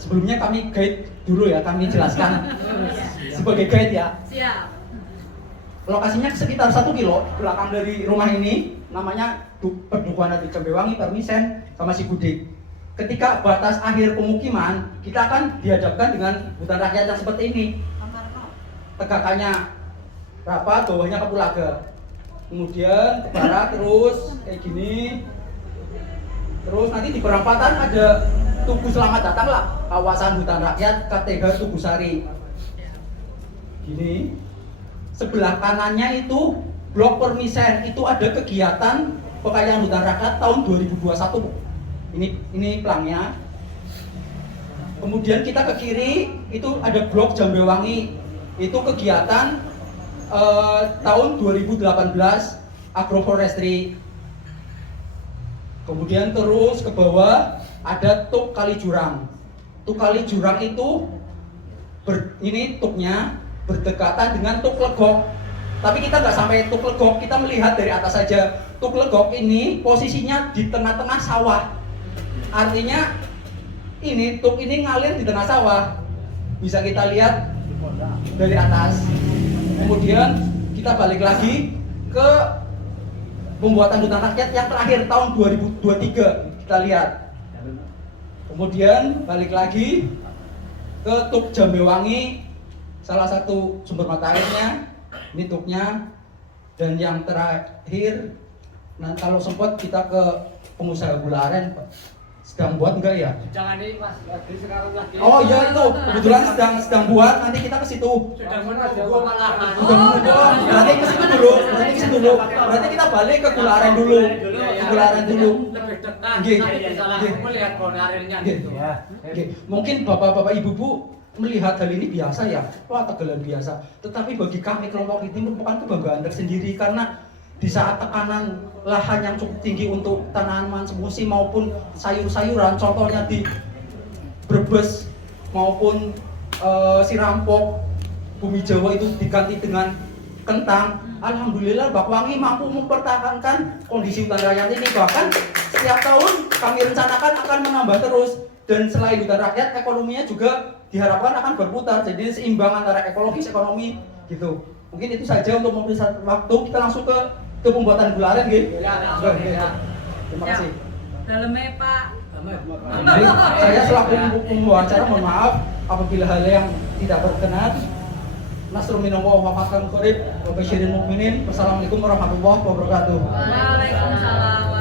Sebelumnya kami guide dulu ya, kami jelaskan sebagai guide ya. Siap. Lokasinya sekitar 1 kilo belakang dari rumah ini, namanya Perdukuhan di Jambewangi, Permisen, sama si Gudik. Ketika batas akhir pemukiman, kita akan dihadapkan dengan hutan rakyat yang seperti ini. Tegakannya rapat, bawahnya Kapulaga. Kemudian ke barat terus kayak gini. Terus nanti di perempatan ada Tugu Selamat Datang lah, kawasan hutan rakyat KTH Tugusari. Gini. Sebelah kanannya itu Blok Permisen, itu ada kegiatan pekayaan hutan rakyat tahun 2021. Ini pelangnya. Kemudian kita ke kiri itu ada Blok Jambewangi. Itu kegiatan tahun 2018 agroforestry. Kemudian terus ke bawah ada Tuk Kalijurang. Tuk Kalijurang itu ini tuknya berdekatan dengan Tuk Legok. Tapi kita nggak sampai Tuk Legok, kita melihat dari atas saja. Tuk Legok ini posisinya di tengah-tengah sawah. Artinya ini tuk ini ngalir di tengah sawah. Bisa kita lihat dari atas. Kemudian kita balik lagi ke pembuatan hutan rakyat yang terakhir tahun 2023. Kita lihat. Kemudian balik lagi ke Tuk Jambewangi, salah satu sumber mata airnya. Ini tuknya. Dan yang terakhir, nah kalau sempat kita ke pengusaha gula aren, sedang buat enggak ya? Jangan nih Mas, lagi sekarang lagi. Oh iya itu, kebetulan sedang buat, nanti kita ke situ. Sudah menunggu malahan. Berarti ke situ dulu, berarti kita balik ke gula aren dulu. Gula aren dulu. Lebih dekat. Nggih. Aku lihat gula arennya gitu. Mungkin bapak-bapak ibu-ibu melihat hal ini biasa ya, wah Tegalan biasa. Tetapi bagi kami kelompok ini merupakan kebanggaan tersendiri karena di saat tekanan lahan yang cukup tinggi untuk tanaman semusim maupun sayur-sayuran, contohnya di Brebes maupun Sirampok, Bumi Jawa itu diganti dengan kentang. Alhamdulillah Bakwangi mampu mempertahankan kondisi hutan rakyat ini. Bahkan setiap tahun kami rencanakan akan menambah terus. Dan selain hutan rakyat, ekonominya juga diharapkan akan berputar. Jadi seimbang antara ekologis, ekonomi gitu. Mungkin itu saja untuk mempersingkat waktu. Kita langsung ke pembuatan gula aren gitu. Terima kasih. Dalamnya Pak. Baik, saya selaku pembawa acara mohon maaf apabila hal yang tidak berkenan. Nasrul minallah wa fathun qarib wa basyirin mu'minin. Wassalamualaikum warahmatullahi wabarakatuh. Waalaikumsalam.